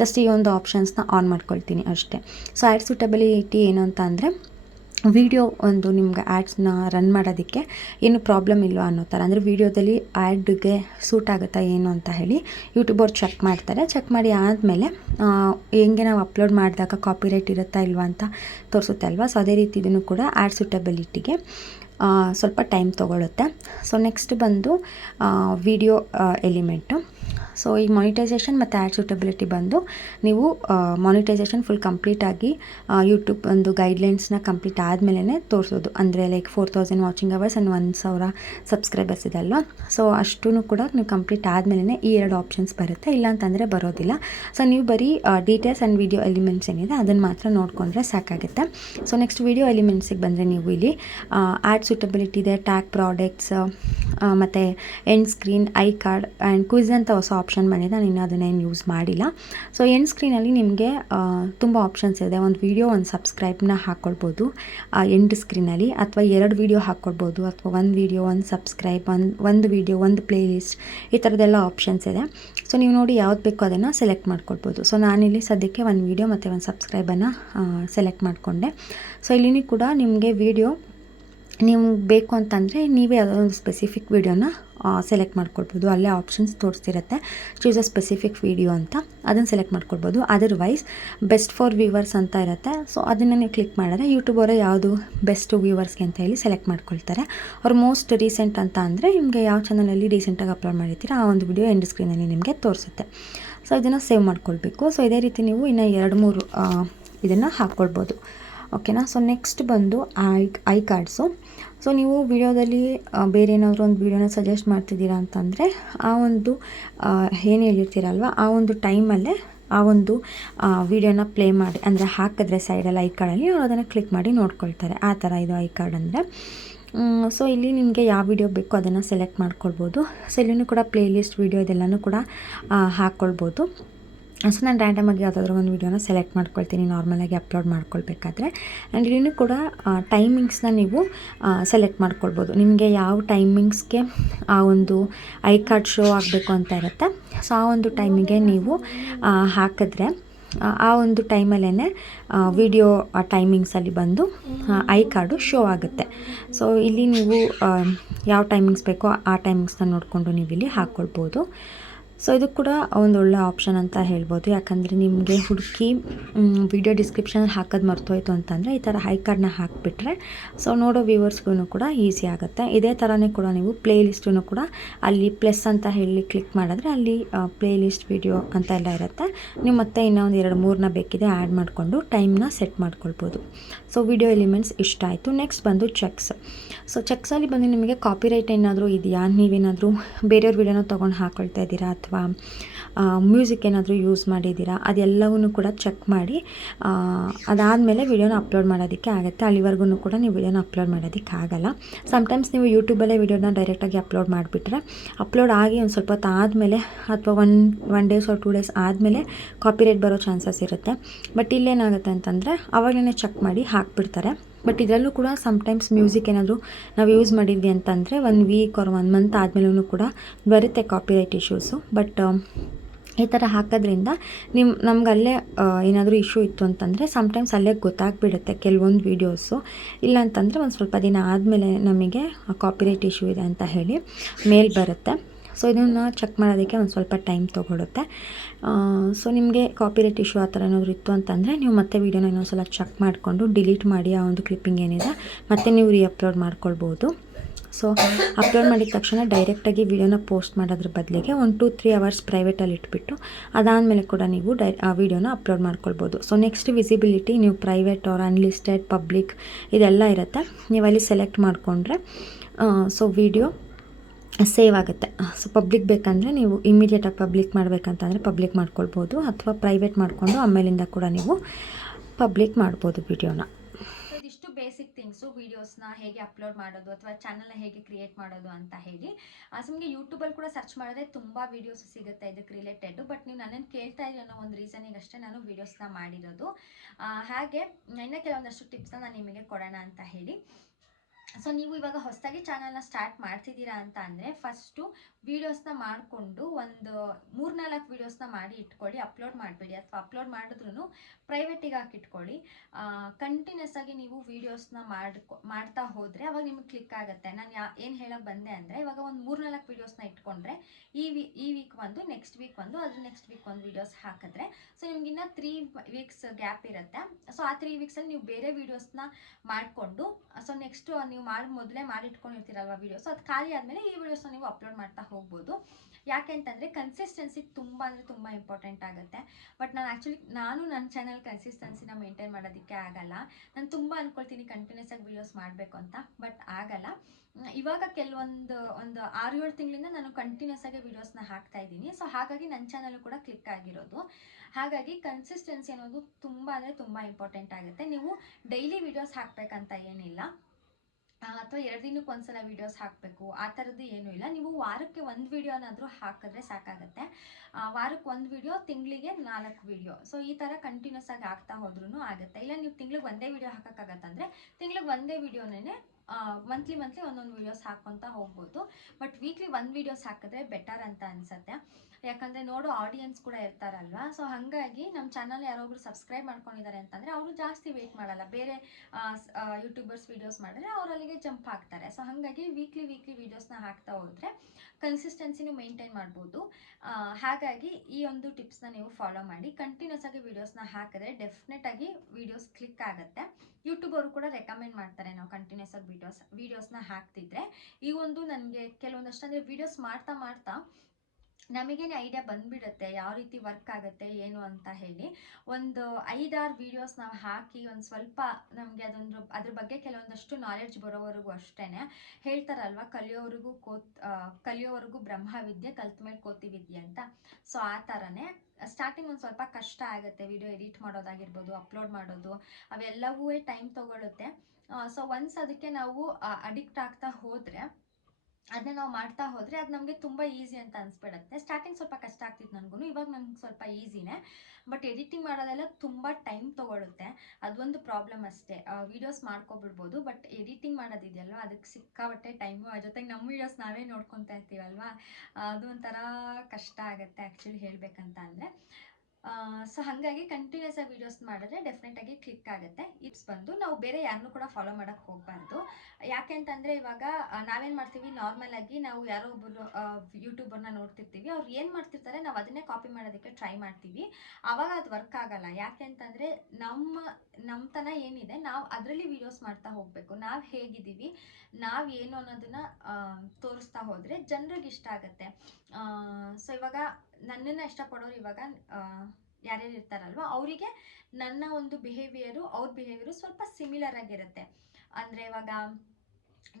ಜಸ್ಟ್ ಈ ಒಂದು ಆಪ್ಷನ್ಸ್ನ ಆನ್ ಮಾಡ್ಕೊಳ್ತೀನಿ ಅಷ್ಟೇ. ಸೊ ಆ್ಯಡ್ ಸೂಟಬಿಲಿಟಿ ಏನು ಅಂತ ಅಂದರೆ ವಿಡಿಯೋ ಒಂದು ನಿಮ್ಗೆ ಆ್ಯಡ್ಸ್ನ ರನ್ ಮಾಡೋದಕ್ಕೆ ಏನು ಪ್ರಾಬ್ಲಮ್ ಇಲ್ಲೋ ಅನ್ನೋ ಥರ, ಅಂದರೆ ವೀಡಿಯೋದಲ್ಲಿ ಆ್ಯಡ್ಗೆ ಸೂಟ್ ಆಗುತ್ತಾ ಏನು ಅಂತ ಹೇಳಿ ಯೂಟ್ಯೂಬ್ ಅವ್ರು ಚೆಕ್ ಮಾಡ್ತಾರೆ. ಚೆಕ್ ಮಾಡಿ ಆದಮೇಲೆ ಹೆಂಗೆ ನಾವು ಅಪ್ಲೋಡ್ ಮಾಡಿದಾಗ ಕಾಪಿರೈಟ್ ಇರುತ್ತಾ ಇಲ್ವಾ ಅಂತ ತೋರಿಸುತ್ತೆ ಅಲ್ವಾ. ಸೊ ಅದೇ ರೀತಿ ಇದನ್ನು ಕೂಡ ಆ್ಯಡ್ ಸೂಟಬಿಲಿಟಿಗೆ ಸ್ವಲ್ಪ ಟೈಮ್ ತೊಗೊಳುತ್ತೆ. ಸೊ ನೆಕ್ಸ್ಟ್ ಬಂದು ವಿಡಿಯೋ ಎಲಿಮೆಂಟು. ಸೊ ಈ ಮಾನಿಟೈಸೇಷನ್ ಮತ್ತು ಆ್ಯಡ್ ಸೂಟಬಿಲಿಟಿ ಬಂದು ನೀವು ಮಾನಿಟೈಸೇಷನ್ ಫುಲ್ ಕಂಪ್ಲೀಟಾಗಿ ಯೂಟ್ಯೂಬ್ ಒಂದು ಗೈಡ್ಲೈನ್ಸ್ನ ಕಂಪ್ಲೀಟ್ ಆದಮೇಲೆ ತೋರಿಸೋದು. ಅಂದರೆ like 4000 watching hours and 1000 subscribers ಇದೆ ಅಲ್ವಾ. ಸೊ ಅಷ್ಟೂ ಕೂಡ ನೀವು ಕಂಪ್ಲೀಟ್ ಆದಮೇಲೆ ಈ 2 ಆಪ್ಷನ್ಸ್ ಬರುತ್ತೆ, ಇಲ್ಲ ಅಂತಂದರೆ ಬರೋದಿಲ್ಲ. ಸೊ ನೀವು ಬರೀ ಡೀಟೇಲ್ಸ್ ಆ್ಯಂಡ್ ವಿಡಿಯೋ ಎಲಿಮೆಂಟ್ಸ್ ಏನಿದೆ ಅದನ್ನು ಮಾತ್ರ ನೋಡಿಕೊಂಡ್ರೆ ಸಾಕಾಗುತ್ತೆ. ಸೊ ನೆಕ್ಸ್ಟ್ ವಿಡಿಯೋ ಎಲಿಮೆಂಟ್ಸಿಗೆ ಬಂದರೆ ನೀವು ಇಲ್ಲಿ ಆ್ಯಡ್ ಸೂಟಬಿಲಿಟಿ ಇದೆ, ಟ್ಯಾಗ್ ಪ್ರಾಡಕ್ಟ್ಸ್, ಮತ್ತು end screen, I card and quiz ಅಂತ ಹೊಸ ಆಪ್ಷನ್ ಬಂದಿದೆ. ನಾನು ಇನ್ನೂ ಅದನ್ನೇನು ಯೂಸ್ ಮಾಡಿಲ್ಲ. ಸೊ ಎಂಡ್ ಸ್ಕ್ರೀನಲ್ಲಿ ನಿಮಗೆ ತುಂಬ ಆಪ್ಷನ್ಸ್ ಇದೆ. ಒಂದು ವೀಡಿಯೋ, ಒಂದು ಸಬ್ಸ್ಕ್ರೈಬ್ನ ಹಾಕ್ಕೊಳ್ಬೋದು ಎಂಡ್ ಸ್ಕ್ರೀನಲ್ಲಿ, ಅಥವಾ 2 ವೀಡಿಯೋ ಹಾಕ್ಕೊಳ್ಬೋದು, ಅಥವಾ 1 ವೀಡಿಯೋ, 1 ಸಬ್ಸ್ಕ್ರೈಬ್, ಒಂದು ವೀಡಿಯೋ, 1 ಪ್ಲೇ ಲಿಸ್ಟ್, ಈ ಥರದ್ದೆಲ್ಲ ಆಪ್ಷನ್ಸ್ ಇದೆ. ಸೊ ನೀವು ನೋಡಿ ಯಾವ್ದು ಬೇಕೋ ಅದನ್ನು ಸೆಲೆಕ್ಟ್ ಮಾಡ್ಕೊಳ್ಬೋದು. ಸೊ ನಾನಿಲ್ಲಿ ಸದ್ಯಕ್ಕೆ 1 ವೀಡಿಯೋ ಮತ್ತು 1 ಸಬ್ಸ್ಕ್ರೈಬನ್ನು ಸೆಲೆಕ್ಟ್ ಮಾಡಿಕೊಂಡೆ. ಸೊ ಇಲ್ಲಿನೂ ಕೂಡ ನಿಮಗೆ ವೀಡಿಯೋ ನಿಮ್ಗೆ ಬೇಕು ಅಂತಂದರೆ ನೀವೇ ಯಾವುದೋ ಒಂದು ಸ್ಪೆಸಿಫಿಕ್ ವೀಡಿಯೋನ ಸೆಲೆಕ್ಟ್ ಮಾಡ್ಕೊಳ್ಬೋದು. ಅಲ್ಲೇ ಆಪ್ಷನ್ಸ್ ತೋರಿಸ್ತಿರುತ್ತೆ, ಚೂಸ್ ಅ ಸ್ಪೆಸಿಫಿಕ್ ವೀಡಿಯೋ ಅಂತ, ಅದನ್ನು ಸೆಲೆಕ್ಟ್ ಮಾಡ್ಕೊಳ್ಬೋದು. ಅದರ್ವೈಸ್ ಬೆಸ್ಟ್ ಫಾರ್ ವ್ಯೂವರ್ಸ್ ಅಂತ ಇರುತ್ತೆ. ಸೊ ಅದನ್ನು ನೀವು ಕ್ಲಿಕ್ ಮಾಡಿದ್ರೆ ಯೂಟ್ಯೂಬ್ ಅವರೇ ಯಾವುದು ಬೆಸ್ಟ್ ವ್ಯೂವರ್ಸ್ಗೆ ಅಂತ ಹೇಳಿ ಸೆಲೆಕ್ಟ್ ಮಾಡ್ಕೊಳ್ತಾರೆ. ಅವ್ರು ಮೋಸ್ಟ್ ರೀಸೆಂಟ್ ಅಂತ ಅಂದರೆ ನಿಮಗೆ ಯಾವ ಚಾನಲಲ್ಲಿ ರೀಸೆಂಟಾಗಿ ಅಪ್ಲೋಡ್ ಮಾಡಿರ್ತೀರ ಆ ಒಂದು ವಿಡಿಯೋ ಎಂಡ್ ಸ್ಕ್ರೀನಲ್ಲಿ ನಿಮಗೆ ತೋರಿಸುತ್ತೆ. ಸೊ ಇದನ್ನು ಸೇವ್ ಮಾಡ್ಕೊಳ್ಬೇಕು. ಸೊ ಇದೇ ರೀತಿ ನೀವು ಇನ್ನೂ 2-3 ಇದನ್ನು ಹಾಕ್ಕೊಳ್ಬೋದು. ಓಕೆನಾ. ಸೊ ನೆಕ್ಸ್ಟ್ ಬಂದು ಐ ಕಾರ್ಡ್ಸು. ಸೊ ನೀವು ವಿಡಿಯೋದಲ್ಲಿ ಬೇರೆ ಏನಾದರೂ ಒಂದು ವೀಡಿಯೋನ ಸಜೆಸ್ಟ್ ಮಾಡ್ತಿದ್ದೀರಾ ಅಂತಂದರೆ ಆ ಒಂದು ಏನು ಹೇಳಿರ್ತೀರಲ್ವ ಆ ಒಂದು ಟೈಮಲ್ಲೇ ಆ ಒಂದು ವೀಡಿಯೋನ ಪ್ಲೇ ಮಾಡಿ, ಅಂದರೆ ಹಾಕಿದ್ರೆ ಸೈಡಲ್ಲಿ ಐ ಕಾರ್ಡಲ್ಲಿ ಅವ್ರು ಅದನ್ನು ಕ್ಲಿಕ್ ಮಾಡಿ ನೋಡ್ಕೊಳ್ತಾರೆ. ಆ ಥರ ಇದು ಐ ಕಾರ್ಡ್ ಅಂದರೆ. ಸೊ ಇಲ್ಲಿ ನಿಮಗೆ ಯಾವ ವಿಡಿಯೋ ಬೇಕೋ ಅದನ್ನು ಸೆಲೆಕ್ಟ್ ಮಾಡ್ಕೊಳ್ಬೋದು. ಸೊ ಇಲ್ಲಿನೂ ಕೂಡ ಪ್ಲೇ ಲಿಸ್ಟ್ ವೀಡಿಯೋ ಇದೆಲ್ಲನೂ ಕೂಡ ಹಾಕ್ಕೊಳ್ಬೋದು. ಸೊ ನಾನು ರ್ಯಾಂಡಮಾಗಿ ಯಾವುದಾದ್ರೂ ಒಂದು ವೀಡಿಯೋನ ಸೆಲೆಕ್ಟ್ ಮಾಡ್ಕೊಳ್ತೀನಿ ನಾರ್ಮಲಾಗಿ ಅಪ್ಲೋಡ್ ಮಾಡ್ಕೊಳ್ಬೇಕಾದ್ರೆ. ಆ್ಯಂಡ್ ಇನ್ನೂ ಕೂಡ ಟೈಮಿಂಗ್ಸ್ನ ನೀವು ಸೆಲೆಕ್ಟ್ ಮಾಡ್ಕೊಳ್ಬೋದು. ನಿಮಗೆ ಯಾವ ಟೈಮಿಂಗ್ಸ್ಗೆ ಆ ಒಂದು ಐ ಕಾರ್ಡ್ ಶೋ ಆಗಬೇಕು ಅಂತ ಇರುತ್ತೆ. ಸೊ ಆ ಒಂದು ಟೈಮಿಗೆ ನೀವು ಹಾಕಿದ್ರೆ ಆ ಒಂದು ಟೈಮಲ್ಲೇ ವಿಡಿಯೋ ಟೈಮಿಂಗ್ಸಲ್ಲಿ ಬಂದು ಐ ಕಾರ್ಡು ಶೋ ಆಗುತ್ತೆ. ಸೊ ಇಲ್ಲಿ ನೀವು ಯಾವ ಟೈಮಿಂಗ್ಸ್ ಬೇಕೋ ಆ ಟೈಮಿಂಗ್ಸ್ನ ನೋಡಿಕೊಂಡು ನೀವು ಇಲ್ಲಿ ಹಾಕ್ಕೊಳ್ಬೋದು. ಸೊ ಇದು ಕೂಡ ಒಂದು ಒಳ್ಳೆ ಆಪ್ಷನ್ ಅಂತ ಹೇಳ್ಬೋದು. ಯಾಕಂದರೆ ನಿಮಗೆ ಹುಡುಕಿ ವಿಡಿಯೋ ಡಿಸ್ಕ್ರಿಪ್ಷನಲ್ಲಿ ಹಾಕೋದು ಮರ್ತೋಯ್ತು ಅಂತಂದರೆ ಈ ಥರ ಐ ಕಾರ್ಡ್ನ ಹಾಕಿಬಿಟ್ರೆ ಸೊ ನೋಡೋ ವ್ಯೂವರ್ಸ್ಗೂ ಕೂಡ ಈಸಿ ಆಗುತ್ತೆ. ಇದೇ ಥರನೇ ಕೂಡ ನೀವು ಪ್ಲೇ ಲಿಸ್ಟೂ ಕೂಡ ಅಲ್ಲಿ ಪ್ಲಸ್ ಅಂತ ಹೇಳಿ ಕ್ಲಿಕ್ ಮಾಡಿದ್ರೆ ಅಲ್ಲಿ ಪ್ಲೇ ಲಿಸ್ಟ್ ವಿಡಿಯೋ ಅಂತ ಎಲ್ಲ ಇರುತ್ತೆ. ನೀವು ಮತ್ತೆ ಇನ್ನೂ ಒಂದು 2-3ನ ಬೇಕಿದೆ ಆ್ಯಡ್ ಮಾಡಿಕೊಂಡು ಟೈಮ್ನ ಸೆಟ್ ಮಾಡ್ಕೊಳ್ಬೋದು. ಸೊ ವಿಡಿಯೋ ಎಲಿಮೆಂಟ್ಸ್ ಇಷ್ಟ ಆಯಿತು. ನೆಕ್ಸ್ಟ್ ಬಂದು ಚೆಕ್ಸ್. ಸೊ ಚೆಕ್ಸಲ್ಲಿ ಬಂದು ನಿಮಗೆ ಕಾಪಿರೈಟ್ ಏನಾದರೂ ಇದೆಯಾ, ನೀವೇನಾದರೂ ಬೇರೆಯವ್ರ ವಿಡಿಯೋನ ತೊಗೊಂಡು ಹಾಕೊಳ್ತಾ ಇದ್ದೀರಾ ಅಥವಾ ಮ್ಯೂಸಿಕ್ ಏನಾದರೂ ಯೂಸ್ ಮಾಡಿದ್ದೀರಾ, ಅದೆಲ್ಲವೂ ಕೂಡ ಚೆಕ್ ಮಾಡಿ ಅದಾದಮೇಲೆ ವಿಡಿಯೋನ ಅಪ್ಲೋಡ್ ಮಾಡೋದಕ್ಕೆ ಆಗುತ್ತೆ. ಅಲ್ಲಿವರೆಗೂ ಕೂಡ ನೀವು ವಿಡಿಯೋನ ಅಪ್ಲೋಡ್ ಮಾಡೋದಕ್ಕೆ ಆಗಲ್ಲ. ಸಮ್ಟೈಮ್ಸ್ ನೀವು ಯೂಟ್ಯೂಬಲ್ಲೇ ವಿಡಿಯೋನ ಡೈರೆಕ್ಟಾಗಿ ಅಪ್ಲೋಡ್ ಮಾಡಿಬಿಟ್ರೆ ಅಪ್ಲೋಡ್ ಆಗಿ ಒಂದು ಸ್ವಲ್ಪ ಹೊತ್ತು ಆದಮೇಲೆ ಅಥವಾ ಒನ್ ಡೇಸ್ ಆರ್ 2 ಡೇಸ್ ಆದಮೇಲೆ ಕಾಪಿರೈಟ್ ಬರೋ ಚಾನ್ಸಸ್ ಇರುತ್ತೆ. ಬಟ್ ಇಲ್ಲೇನಾಗುತ್ತೆ ಅಂತಂದರೆ ಆವಾಗಲೇ ಚೆಕ್ ಮಾಡಿ ಹಾಕ್ಬಿಡ್ತಾರೆ. ಬಟ್ ಇದರಲ್ಲೂ ಕೂಡ ಸಮ್ಟೈಮ್ಸ್ ಮ್ಯೂಸಿಕ್ ಏನಾದರೂ ನಾವು ಯೂಸ್ ಮಾಡಿದ್ವಿ ಅಂತಂದರೆ 1 ವೀಕ್ ಆರ್ 1 ಮಂತ್ ಆದಮೇಲೂ ಕೂಡ ಬರುತ್ತೆ ಕಾಪಿರೈಟ್ ಇಶ್ಯೂಸು. ಬಟ್ ಈ ಥರ ಹಾಕೋದ್ರಿಂದ ನಮ್ಗೆ ಅಲ್ಲೇ ಏನಾದರೂ ಇಶ್ಯೂ ಇತ್ತು ಅಂತಂದರೆ ಸಮ್ಟೈಮ್ಸ್ ಅಲ್ಲೇ ಗೊತ್ತಾಗ್ಬಿಡುತ್ತೆ ಕೆಲವೊಂದು ವೀಡಿಯೋಸು. ಇಲ್ಲ ಅಂತಂದರೆ ಒಂದು ಸ್ವಲ್ಪ ದಿನ ಆದಮೇಲೆ ನಮಗೆ ಕಾಪಿರೈಟ್ ಇಶ್ಯೂ ಇದೆ ಅಂತ ಹೇಳಿ ಮೇಲ್ ಬರುತ್ತೆ. ಸೊ ಇದನ್ನು ಚೆಕ್ ಮಾಡೋದಕ್ಕೆ ಒಂದು ಸ್ವಲ್ಪ ಟೈಮ್ ತೊಗೊಳುತ್ತೆ. ಸೊ ನಿಮಗೆ ಕಾಪಿರೈಟ್ ಇಶ್ಯೂ ಆ ಥರ ಏನಾದರೂ ಇತ್ತು ಅಂತಂದರೆ ನೀವು ಮತ್ತೆ ವೀಡಿಯೋನ ಇನ್ನೊಂದು ಸಲ ಚೆಕ್ ಮಾಡಿಕೊಂಡು ಡಿಲೀಟ್ ಮಾಡಿ ಆ ಒಂದು ಕ್ಲಿಪ್ಪಿಂಗ್ ಏನಿದೆ ಮತ್ತೆ ನೀವು ಅಪ್ಲೋಡ್ ಮಾಡ್ಕೊಳ್ಬೋದು. ಸೊ ಅಪ್ಲೋಡ್ ಮಾಡಿದ ತಕ್ಷಣ ಡೈರೆಕ್ಟಾಗಿ ವೀಡಿಯೋನ ಪೋಸ್ಟ್ ಮಾಡೋದ್ರ ಬದಲಿಗೆ 1-3 ಅವರ್ಸ್ ಪ್ರೈವೇಟಲ್ಲಿ ಇಟ್ಬಿಟ್ಟು ಅದಾದಮೇಲೆ ಕೂಡ ನೀವು ಆ ವೀಡಿಯೋನ ಅಪ್ಲೋಡ್ ಮಾಡ್ಕೊಳ್ಬೋದು. ಸೊ ನೆಕ್ಸ್ಟ್ ವಿಸಿಬಿಲಿಟಿ ನೀವು ಪ್ರೈವೇಟ್ ಆರ್ ಅನ್ಲಿಸ್ಟೆಡ್ ಪಬ್ಲಿಕ್ ಇದೆಲ್ಲ ಇರುತ್ತೆ. ನೀವು ಅಲ್ಲಿ ಸೆಲೆಕ್ಟ್ ಮಾಡಿಕೊಂಡ್ರೆ ಸೊ ವೀಡಿಯೋ ಸೇವ್ ಆಗುತ್ತೆ. ಸೊ ಪಬ್ಲಿಕ್ ಬೇಕಂದರೆ ನೀವು ಇಮಿಡಿಯೇಟಾಗಿ ಪಬ್ಲಿಕ್ ಮಾಡಬೇಕಂತಂದರೆ ಪಬ್ಲಿಕ್ ಮಾಡ್ಕೊಳ್ಬೋದು, ಅಥವಾ ಪ್ರೈವೇಟ್ ಮಾಡಿಕೊಂಡು ಆಮೇಲಿಂದ ಕೂಡ ನೀವು ಪಬ್ಲಿಕ್ ಮಾಡ್ಬೋದು ವೀಡಿಯೋನ. ಇದಿಷ್ಟು ಬೇಸಿಕ್ ಥಿಂಗ್ಸು, ವೀಡಿಯೋಸ್ನ ಹೇಗೆ ಅಪ್ಲೋಡ್ ಮಾಡೋದು ಅಥವಾ ಚಾನಲ್ನ ಹೇಗೆ ಕ್ರಿಯೇಟ್ ಮಾಡೋದು ಅಂತ ಹೇಳಿ. ನಿಮಗೆ ಯೂಟ್ಯೂಬಲ್ಲಿ ಕೂಡ ಸರ್ಚ್ ಮಾಡಿದ್ರೆ ತುಂಬ ವೀಡಿಯೋಸ್ ಸಿಗುತ್ತೆ ಇದಕ್ಕೆ ರಿಲೇಟೆಡ್. ಬಟ್ ನೀವು ನನ್ನನ್ನು ಕೇಳ್ತಾ ಇದ್ದೀರಿ ಅನ್ನೋ ಒಂದು ರೀಸನಿಗೆ ಅಷ್ಟೇ ನಾನು ವೀಡಿಯೋಸ್ನ ಮಾಡಿರೋದು. ಹಾಗೆ ಇನ್ನೂ ಕೆಲವೊಂದಷ್ಟು ಟಿಪ್ಸ್ನ ನಾನು ನಿಮಗೆ ಕೊಡೋಣ ಅಂತ ಹೇಳಿ. ಸೊ ನೀವು ಇವಾಗ ಹೊಸದಾಗಿ ಚಾನಲ್ನ ಸ್ಟಾರ್ಟ್ ಮಾಡ್ತಿದ್ದೀರಾ ಅಂತ ಅಂದರೆ ಫಸ್ಟು ವೀಡಿಯೋಸ್ನ ಮಾಡಿಕೊಂಡು ಒಂದು 3-4 ವೀಡಿಯೋಸ್ನ ಮಾಡಿ ಇಟ್ಕೊಳ್ಳಿ. ಅಪ್ಲೋಡ್ ಮಾಡಬೇಡಿ, ಅಥವಾ ಅಪ್ಲೋಡ್ ಮಾಡಿದ್ರೂ ಪ್ರೈವೇಟಿಗೆ ಹಾಕಿಟ್ಕೊಳ್ಳಿ. ಕಂಟಿನ್ಯೂಸ್ ಆಗಿ ನೀವು ವೀಡಿಯೋಸ್ನ ಮಾಡ್ತಾ ಹೋದರೆ ಅವಾಗ ನಿಮಗೆ ಕ್ಲಿಕ್ ಆಗುತ್ತೆ. ನಾನು ಏನು ಹೇಳೋಕ್ಕೆ ಬಂದೆ ಅಂದರೆ, ಇವಾಗ ಒಂದು 3-4 ವೀಡಿಯೋಸ್ನ ಇಟ್ಕೊಂಡ್ರೆ ಈ ವೀಕ್ ಒಂದು, ನೆಕ್ಸ್ಟ್ ವೀಕ್ ಒಂದು, ಅದ್ರ ನೆಕ್ಸ್ಟ್ ವೀಕ್ ಒಂದು ವೀಡಿಯೋಸ್ ಹಾಕಿದ್ರೆ ಸೊ ನಿಮ್ಗಿನ್ನ 3 ವೀಕ್ಸ್ ಗ್ಯಾಪ್ ಇರುತ್ತೆ. ಸೊ ಆ 3 ವೀಕ್ಸಲ್ಲಿ ನೀವು ಬೇರೆ ವೀಡಿಯೋಸ್ನ ಮಾಡಿಕೊಂಡು ಸೊ ನೆಕ್ಸ್ಟ್ ನೀವು ಮೊದಲೇ ಮಾಡಿಟ್ಕೊಂಡಿರ್ತೀರಲ್ವ ವೀಡಿಯೋಸ್, ಅದು ಖಾಲಿ ಆದಮೇಲೆ ಈ ವಿಡಿಯೋಸ್ನ ನೀವು ಅಪ್ಲೋಡ್ ಮಾಡ್ತಾ ಹೋಗ್ಬೋದು. ಯಾಕೆ ಅಂತಂದರೆ ಕನ್ಸಿಸ್ಟೆನ್ಸಿ ತುಂಬ ಅಂದರೆ ತುಂಬ ಇಂಪಾರ್ಟೆಂಟ್ ಆಗುತ್ತೆ. ಬಟ್ ನಾನು ನನ್ನ ಚಾನಲ್ ಕನ್ಸಿಸ್ಟೆನ್ಸಿನ ಮೇಂಟೈನ್ ಮಾಡೋದಕ್ಕೆ ಆಗಲ್ಲ. ನಾನು ತುಂಬ ಅಂದ್ಕೊಳ್ತೀನಿ ಕಂಟಿನ್ಯೂಸ್ ಆಗಿ ವೀಡಿಯೋಸ್ ಮಾಡಬೇಕು ಅಂತ, ಬಟ್ ಆಗಲ್ಲ. ಇವಾಗ ಒಂದು 6-7 ತಿಂಗಳಿಂದ ನಾನು ಕಂಟಿನ್ಯೂಸ್ ಆಗಿ ವೀಡಿಯೋಸ್ನ ಹಾಕ್ತಾ ಇದ್ದೀನಿ. ಸೊ ಹಾಗಾಗಿ ನನ್ನ ಚಾನಲ್ ಕೂಡ ಕ್ಲಿಕ್ ಆಗಿರೋದು. ಹಾಗಾಗಿ ಕನ್ಸಿಸ್ಟೆನ್ಸಿ ಅನ್ನೋದು ತುಂಬ ಅಂದರೆ ತುಂಬ ಇಂಪಾರ್ಟೆಂಟ್ ಆಗುತ್ತೆ. ನೀವು ಡೈಲಿ ವೀಡಿಯೋಸ್ ಹಾಕಬೇಕಂತ ಏನಿಲ್ಲ, ಅಥವಾ 2 ದಿನಕ್ಕೆ ಒಂದ್ಸಲ ವೀಡಿಯೋಸ್ ಹಾಕಬೇಕು ಆ ಥರದ್ದು ಏನೂ ಇಲ್ಲ. ನೀವು ವಾರಕ್ಕೆ 1 ವೀಡಿಯೋನಾದರೂ ಹಾಕಿದ್ರೆ ಸಾಕಾಗುತ್ತೆ. ವಾರಕ್ಕೆ 1 ವೀಡಿಯೋ, ತಿಂಗಳಿಗೆ 4 ವೀಡಿಯೋ. ಸೊ ಈ ಥರ ಕಂಟಿನ್ಯೂಸ್ ಆಗಿ ಆಗ್ತಾ ಹೋದ್ರೂ ಆಗುತ್ತೆ. ಇಲ್ಲ ನೀವು ತಿಂಗ್ಳಿಗೆ ಒಂದೇ ವೀಡಿಯೋ ಹಾಕೋಕ್ಕಾಗತ್ತಂದರೆ ತಿಂಗ್ಳಿಗೆ ಒಂದೇ ವೀಡಿಯೋನೇ ಮಂತ್ಲಿ ಒಂದೊಂದು ವೀಡಿಯೋಸ್ ಹಾಕ್ಕೊತಾ ಹೋಗ್ಬೋದು. ಬಟ್ ವೀಕ್ಲಿ 1 ವೀಡಿಯೋಸ್ ಹಾಕಿದ್ರೆ ಬೆಟರ್ ಅಂತ ಅನಿಸುತ್ತೆ. ಯಾಕಂದರೆ ನೋಡೋ ಆಡಿಯನ್ಸ್ ಕೂಡ ಇರ್ತಾರಲ್ವ. ಸೊ ಹಾಗಾಗಿ ನಮ್ಮ ಚಾನಲ್ ಯಾರೊಬ್ರು ಸಬ್ಸ್ಕ್ರೈಬ್ ಮಾಡ್ಕೊಂಡಿದ್ದಾರೆ ಅಂತಂದರೆ ಅವರು ಜಾಸ್ತಿ ವೇಟ್ ಮಾಡಲ್ಲ. ಬೇರೆ ಯೂಟ್ಯೂಬರ್ಸ್ ವೀಡಿಯೋಸ್ ಮಾಡಿದ್ರೆ ಅವ್ರು ಅಲ್ಲಿಗೆ ಜಂಪ್ ಆಗ್ತಾರೆ. ಸೊ ಹಾಗಾಗಿ ವೀಕ್ಲಿ ವೀಡಿಯೋಸ್ನ ಹಾಕ್ತಾ ಹೋದರೆ ಕನ್ಸಿಸ್ಟೆನ್ಸಿನೂ ಮೇಂಟೈನ್ ಮಾಡ್ಬೋದು. ಹಾಗಾಗಿ ಈ ಒಂದು ಟಿಪ್ಸ್ನ ನೀವು ಫಾಲೋ ಮಾಡಿ. ಕಂಟಿನ್ಯೂಸ್ ಆಗಿ ವೀಡಿಯೋಸ್ನ ಹಾಕಿದ್ರೆ ಡೆಫಿನೆಟ್ ಆಗಿ ವೀಡಿಯೋಸ್ ಕ್ಲಿಕ್ ಆಗುತ್ತೆ. ಯೂಟ್ಯೂಬ್ ಅವರು ಕೂಡ ರೆಕಮೆಂಡ್ ಮಾಡ್ತಾರೆ ನಾವು ಕಂಟಿನ್ಯೂಸ್ ಆಗಿ ವೀಡಿಯೋಸ್ನ ಹಾಕ್ತಿದ್ರೆ. ಈ ಒಂದು ನನಗೆ ಕೆಲವೊಂದಷ್ಟು ಅಂದರೆ ವೀಡಿಯೋಸ್ ಮಾಡ್ತಾ ನಮಗೇನೆ ಐಡಿಯಾ ಬಂದ್ಬಿಡುತ್ತೆ ಯಾವ ರೀತಿ ವರ್ಕ್ ಆಗುತ್ತೆ ಏನು ಅಂತ ಹೇಳಿ. ಒಂದು 5-6 ವೀಡಿಯೋಸ್ ನಾವು ಹಾಕಿ ಒಂದು ಸ್ವಲ್ಪ ನಮಗೆ ಅದ್ರ ಬಗ್ಗೆ ಕೆಲವೊಂದಷ್ಟು ನಾಲೆಡ್ಜ್ ಬರೋವರೆಗೂ ಅಷ್ಟೇ. ಹೇಳ್ತಾರಲ್ವ, ಕಲಿಯೋವರೆಗೂ ಬ್ರಹ್ಮವಿದ್ಯೆ, ಕಲ್ತ ಮೇಲೆ ಕೋತಿ ವಿದ್ಯೆ ಅಂತ. ಸೊ ಆ ಥರನೇ ಸ್ಟಾರ್ಟಿಂಗ್ ಒಂದು ಸ್ವಲ್ಪ ಕಷ್ಟ ಆಗುತ್ತೆ. ವಿಡಿಯೋ ಎಡಿಟ್ ಮಾಡೋದಾಗಿರ್ಬೋದು, ಅಪ್ಲೋಡ್ ಮಾಡೋದು, ಅವೆಲ್ಲವೂ ಟೈಮ್ ತೊಗೊಳುತ್ತೆ. ಸೊ ಒನ್ಸ್ ಅದಕ್ಕೆ ನಾವು ಅಡಿಕ್ಟ್ ಆಗ್ತಾ ಹೋದರೆ, ಅದನ್ನ ನಾವು ಮಾಡ್ತಾ ಹೋದರೆ ಅದು ನಮಗೆ ತುಂಬ ಈಸಿ ಅಂತ ಅನಿಸ್ಬಿಡುತ್ತೆ. ಸ್ಟಾರ್ಟಿಂಗ್ ಸ್ವಲ್ಪ ಕಷ್ಟ ಆಗ್ತಿತ್ತು ನನಗೂ, ಇವಾಗ ನನಗೆ ಸ್ವಲ್ಪ ಈಸಿನೇ. ಬಟ್ ಎಡಿಟಿಂಗ್ ಮಾಡೋದೆಲ್ಲ ತುಂಬ ಟೈಮ್ ತೊಗೊಳುತ್ತೆ, ಅದೊಂದು ಪ್ರಾಬ್ಲಮ್ ಅಷ್ಟೇ. ವೀಡಿಯೋಸ್ ಮಾಡ್ಕೊಬಿಡ್ಬೋದು, ಬಟ್ ಎಡಿಟಿಂಗ್ ಮಾಡೋದಿದೆಯಲ್ವ ಅದಕ್ಕೆ ಸಿಕ್ಕಾಬಟ್ಟೆ ಟೈಮು. ಅದ್ರ ಜೊತೆಗೆ ನಮ್ಮ ವೀಡಿಯೋಸ್ ನಾವೇ ನೋಡ್ಕೊತಾ ಇರ್ತೀವಲ್ವ, ಅದು ಒಂಥರ ಕಷ್ಟ ಆಗುತ್ತೆ ಆ್ಯಕ್ಚುಲಿ ಹೇಳಬೇಕಂತ ಅಂದರೆ. ಸೊ ಹಾಗಾಗಿ ಕಂಟಿನ್ಯೂಸ್ ಆಗಿ ವೀಡಿಯೋಸ್ ಮಾಡಿದ್ರೆ ಡೆಫಿನೆಟ್ ಆಗಿ ಕ್ಲಿಕ್ ಆಗುತ್ತೆ. ಇಟ್ಸ್ ಬಂದು ನಾವು ಬೇರೆ ಯಾರನ್ನೂ ಕೂಡ ಫಾಲೋ ಮಾಡೋಕ್ಕೆ ಹೋಗಬಾರ್ದು. ಯಾಕೆ ಅಂತಂದರೆ ಇವಾಗ ನಾವೇನು ಮಾಡ್ತೀವಿ, ನಾರ್ಮಲ್ ಆಗಿ ನಾವು ಯಾರೋ ಒಬ್ಬರು ಯೂಟ್ಯೂಬರ್ನ ನೋಡ್ತಿರ್ತೀವಿ, ಅವ್ರು ಏನು ಮಾಡ್ತಿರ್ತಾರೆ ನಾವು ಅದನ್ನೇ ಕಾಪಿ ಮಾಡೋದಕ್ಕೆ ಟ್ರೈ ಮಾಡ್ತೀವಿ. ಆವಾಗ ಅದು ವರ್ಕ್ ಆಗಲ್ಲ. ಯಾಕೆ ಅಂತಂದರೆ ನಮ್ಮತನ ಏನಿದೆ ನಾವು ಅದರಲ್ಲಿ ವೀಡಿಯೋಸ್ ಮಾಡ್ತಾ ಹೋಗಬೇಕು. ನಾವು ಹೇಗಿದ್ದೀವಿ, ನಾವು ಏನು ಅನ್ನೋದನ್ನು ತೋರಿಸ್ತಾ ಹೋದರೆ ಜನರಿಗೆ ಇಷ್ಟ ಆಗುತ್ತೆ. ಸೊ ಇವಾಗ ನನ್ನನ್ನು ಇಷ್ಟಪಡೋರು ಇವಾಗ ಯಾರ್ಯಾರು ಇರ್ತಾರಲ್ವ, ಅವರಿಗೆ ನನ್ನ ಒಂದು ಅವ್ರ ಬಿಹೇವಿಯರು ಸ್ವಲ್ಪ ಸಿಮಿಲರ್ ಆಗಿರುತ್ತೆ. ಅಂದರೆ ಇವಾಗ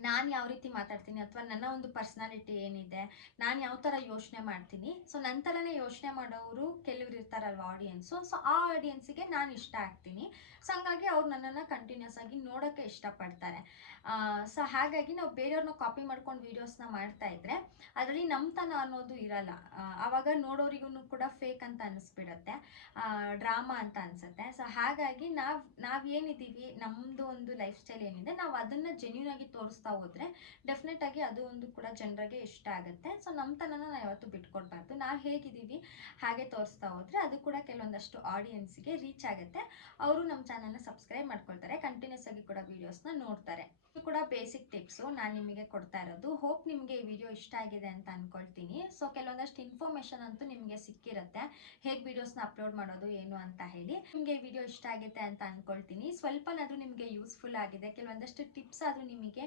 ನಾನು ಯಾವ ರೀತಿ ಮಾತಾಡ್ತೀನಿ, ಅಥವಾ ನನ್ನ ಒಂದು ಪರ್ಸ್ನಾಲಿಟಿ ಏನಿದೆ, ನಾನು ಯಾವ ಥರ ಯೋಚನೆ ಮಾಡ್ತೀನಿ, ಸೊ ನನ್ನ ಥರನೇ ಯೋಚನೆ ಮಾಡೋರು ಕೆಲವ್ರು ಇರ್ತಾರಲ್ವ ಆಡಿಯನ್ಸು. ಸೊ ಆ ಆಡಿಯನ್ಸಿಗೆ ನಾನು ಇಷ್ಟ ಆಗ್ತೀನಿ. ಸೊ ಹಂಗಾಗಿ ಅವ್ರು ನನ್ನನ್ನು ಕಂಟಿನ್ಯೂಸ್ ಆಗಿ ನೋಡೋಕ್ಕೆ ಇಷ್ಟಪಡ್ತಾರೆ. ಸೊ ಹಾಗಾಗಿ ನಾವು ಬೇರೆಯವ್ರನ್ನ ಕಾಪಿ ಮಾಡ್ಕೊಂಡು ವೀಡಿಯೋಸ್ನ ಮಾಡ್ತಾ ಇದ್ರೆ ಅದರಲ್ಲಿ ನಮ್ಮತನ ಅನ್ನೋದು ಇರಲ್ಲ. ಆವಾಗ ನೋಡೋರಿಗೂ ಕೂಡ ಫೇಕ್ ಅಂತ ಅನಿಸ್ಬಿಡುತ್ತೆ, ಡ್ರಾಮಾ ಅಂತ ಅನಿಸುತ್ತೆ. ಸೊ ಹಾಗಾಗಿ ನಾವು ಏನಿದ್ದೀವಿ, ನಮ್ಮದು ಒಂದು ಲೈಫ್ ಸ್ಟೈಲ್ ಏನಿದೆ, ನಾವು ಅದನ್ನು ಜೆನ್ಯೂನ್ ಆಗಿ ತೋರಿಸ್ತಾ ಹೋದರೆ ಡೆಫಿನೆಟಾಗಿ ಅದು ಒಂದು ಕೂಡ ಜನರಿಗೆ ಇಷ್ಟ ಆಗುತ್ತೆ. ಸೊ ನಮ್ಮತನನ ನಾವು ಯಾವತ್ತೂ ಬಿಟ್ಕೊಡ್ಬಾರ್ದು. ನಾವು ಹೇಗಿದ್ದೀವಿ ಹಾಗೆ ತೋರಿಸ್ತಾ ಹೋದರೆ ಅದು ಕೂಡ ಕೆಲವೊಂದಷ್ಟು ಆಡಿಯನ್ಸ್ಗೆ ರೀಚ್ ಆಗುತ್ತೆ. ಅವರು ನಮ್ಮ ಚಾನಲ್ನ ಸಬ್ಸ್ಕ್ರೈಬ್ ಮಾಡ್ಕೊಳ್ತಾರೆ, ಕಂಟಿನ್ಯೂಸ್ ಆಗಿ ಕೂಡ ವೀಡಿಯೋಸ್ನ ನೋಡ್ತಾರೆ. ಇದು ಕೂಡ ಬೇಸಿಕ್ ಟಿಪ್ಸು ನಾನು ನಿಮಗೆ ಕೊಡ್ತಾ ಇರೋದು. ಹೋಪ್ ನಿಮಗೆ ಈ ವಿಡಿಯೋ ಇಷ್ಟ ಆಗಿದೆ ಅಂತ ಅಂದ್ಕೊಳ್ತೀನಿ. ಸೊ ಕೆಲವೊಂದಷ್ಟು ಇನ್ಫಾರ್ಮೇಷನ್ ಅಂತೂ ನಿಮಗೆ ಸಿಕ್ಕಿರುತ್ತೆ, ಹೇಗೆ ವೀಡಿಯೋಸ್ನ ಅಪ್ಲೋಡ್ ಮಾಡೋದು ಏನು ಅಂತ ಹೇಳಿ. ನಿಮಗೆ ಈ ವಿಡಿಯೋ ಇಷ್ಟ ಆಗಿದೆ ಅಂತ ಅಂದ್ಕೊಳ್ತೀನಿ. ಸ್ವಲ್ಪನಾದರೂ ನಿಮಗೆ ಯೂಸ್ಫುಲ್ ಆಗಿದೆ, ಕೆಲವೊಂದಷ್ಟು ಟಿಪ್ಸ್ ಆದರೂ ನಿಮಗೆ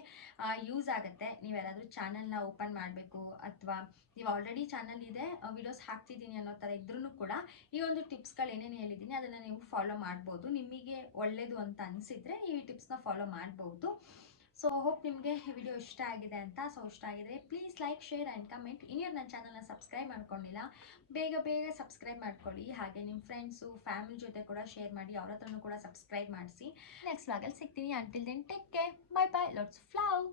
ಯೂಸ್ ಆಗುತ್ತೆ. ನೀವು ಯಾರಾದರೂ ಚಾನಲ್ನ ಓಪನ್ ಮಾಡಬೇಕು ಅಥವಾ ನೀವು ಆಲ್ರೆಡಿ ಚಾನಲ್ ಇದೆ, ವಿಡಿಯೋಸ್ ಹಾಕ್ತಿದ್ದೀನಿ ಅನ್ನೋ ಥರ ಇದ್ರೂ ಕೂಡ ಈ ಒಂದು ಟಿಪ್ಸ್ಗಳು ಏನೇನು ಹೇಳಿದ್ದೀನಿ ಅದನ್ನು ನೀವು ಫಾಲೋ ಮಾಡ್ಬೋದು. ನಿಮಗೆ ಒಳ್ಳೆಯದು ಅಂತ ಅನಿಸಿದರೆ ನೀವು ಈ ಟಿಪ್ಸ್ನ ಫಾಲೋ ಮಾಡ್ಬೋದು. ಸೊ ಹೋಪ್ ನಿಮಗೆ ಈ ವಿಡಿಯೋ ಇಷ್ಟ ಆಗಿದೆ ಅಂತ. ಸೊ ಇಷ್ಟ ಆಗಿದ್ರೆ please like, share and comment. ಇನ್ಯಾರು ನನ್ನ ಚಾನಲ್ನ ಸಬ್ಸ್ಕ್ರೈಬ್ ಮಾಡ್ಕೊಂಡಿಲ್ಲ ಬೇಗ ಸಬ್ಸ್ಕ್ರೈಬ್ ಮಾಡ್ಕೊಳ್ಳಿ. ಹಾಗೆ ನಿಮ್ಮ ಫ್ರೆಂಡ್ಸು ಫ್ಯಾಮಿಲಿ ಜೊತೆ ಕೂಡ ಶೇರ್ ಮಾಡಿ, ಅವ್ರ ಹತ್ರನೂ ಕೂಡ ಸಬ್ಸ್ಕ್ರೈಬ್ ಮಾಡಿಸಿ. ನೆಕ್ಸ್ಟ್ ವ್ಲಾಗಲ್ಲಿ ಸಿಗ್ತೀನಿ. Until then take care, bye bye, lots of love.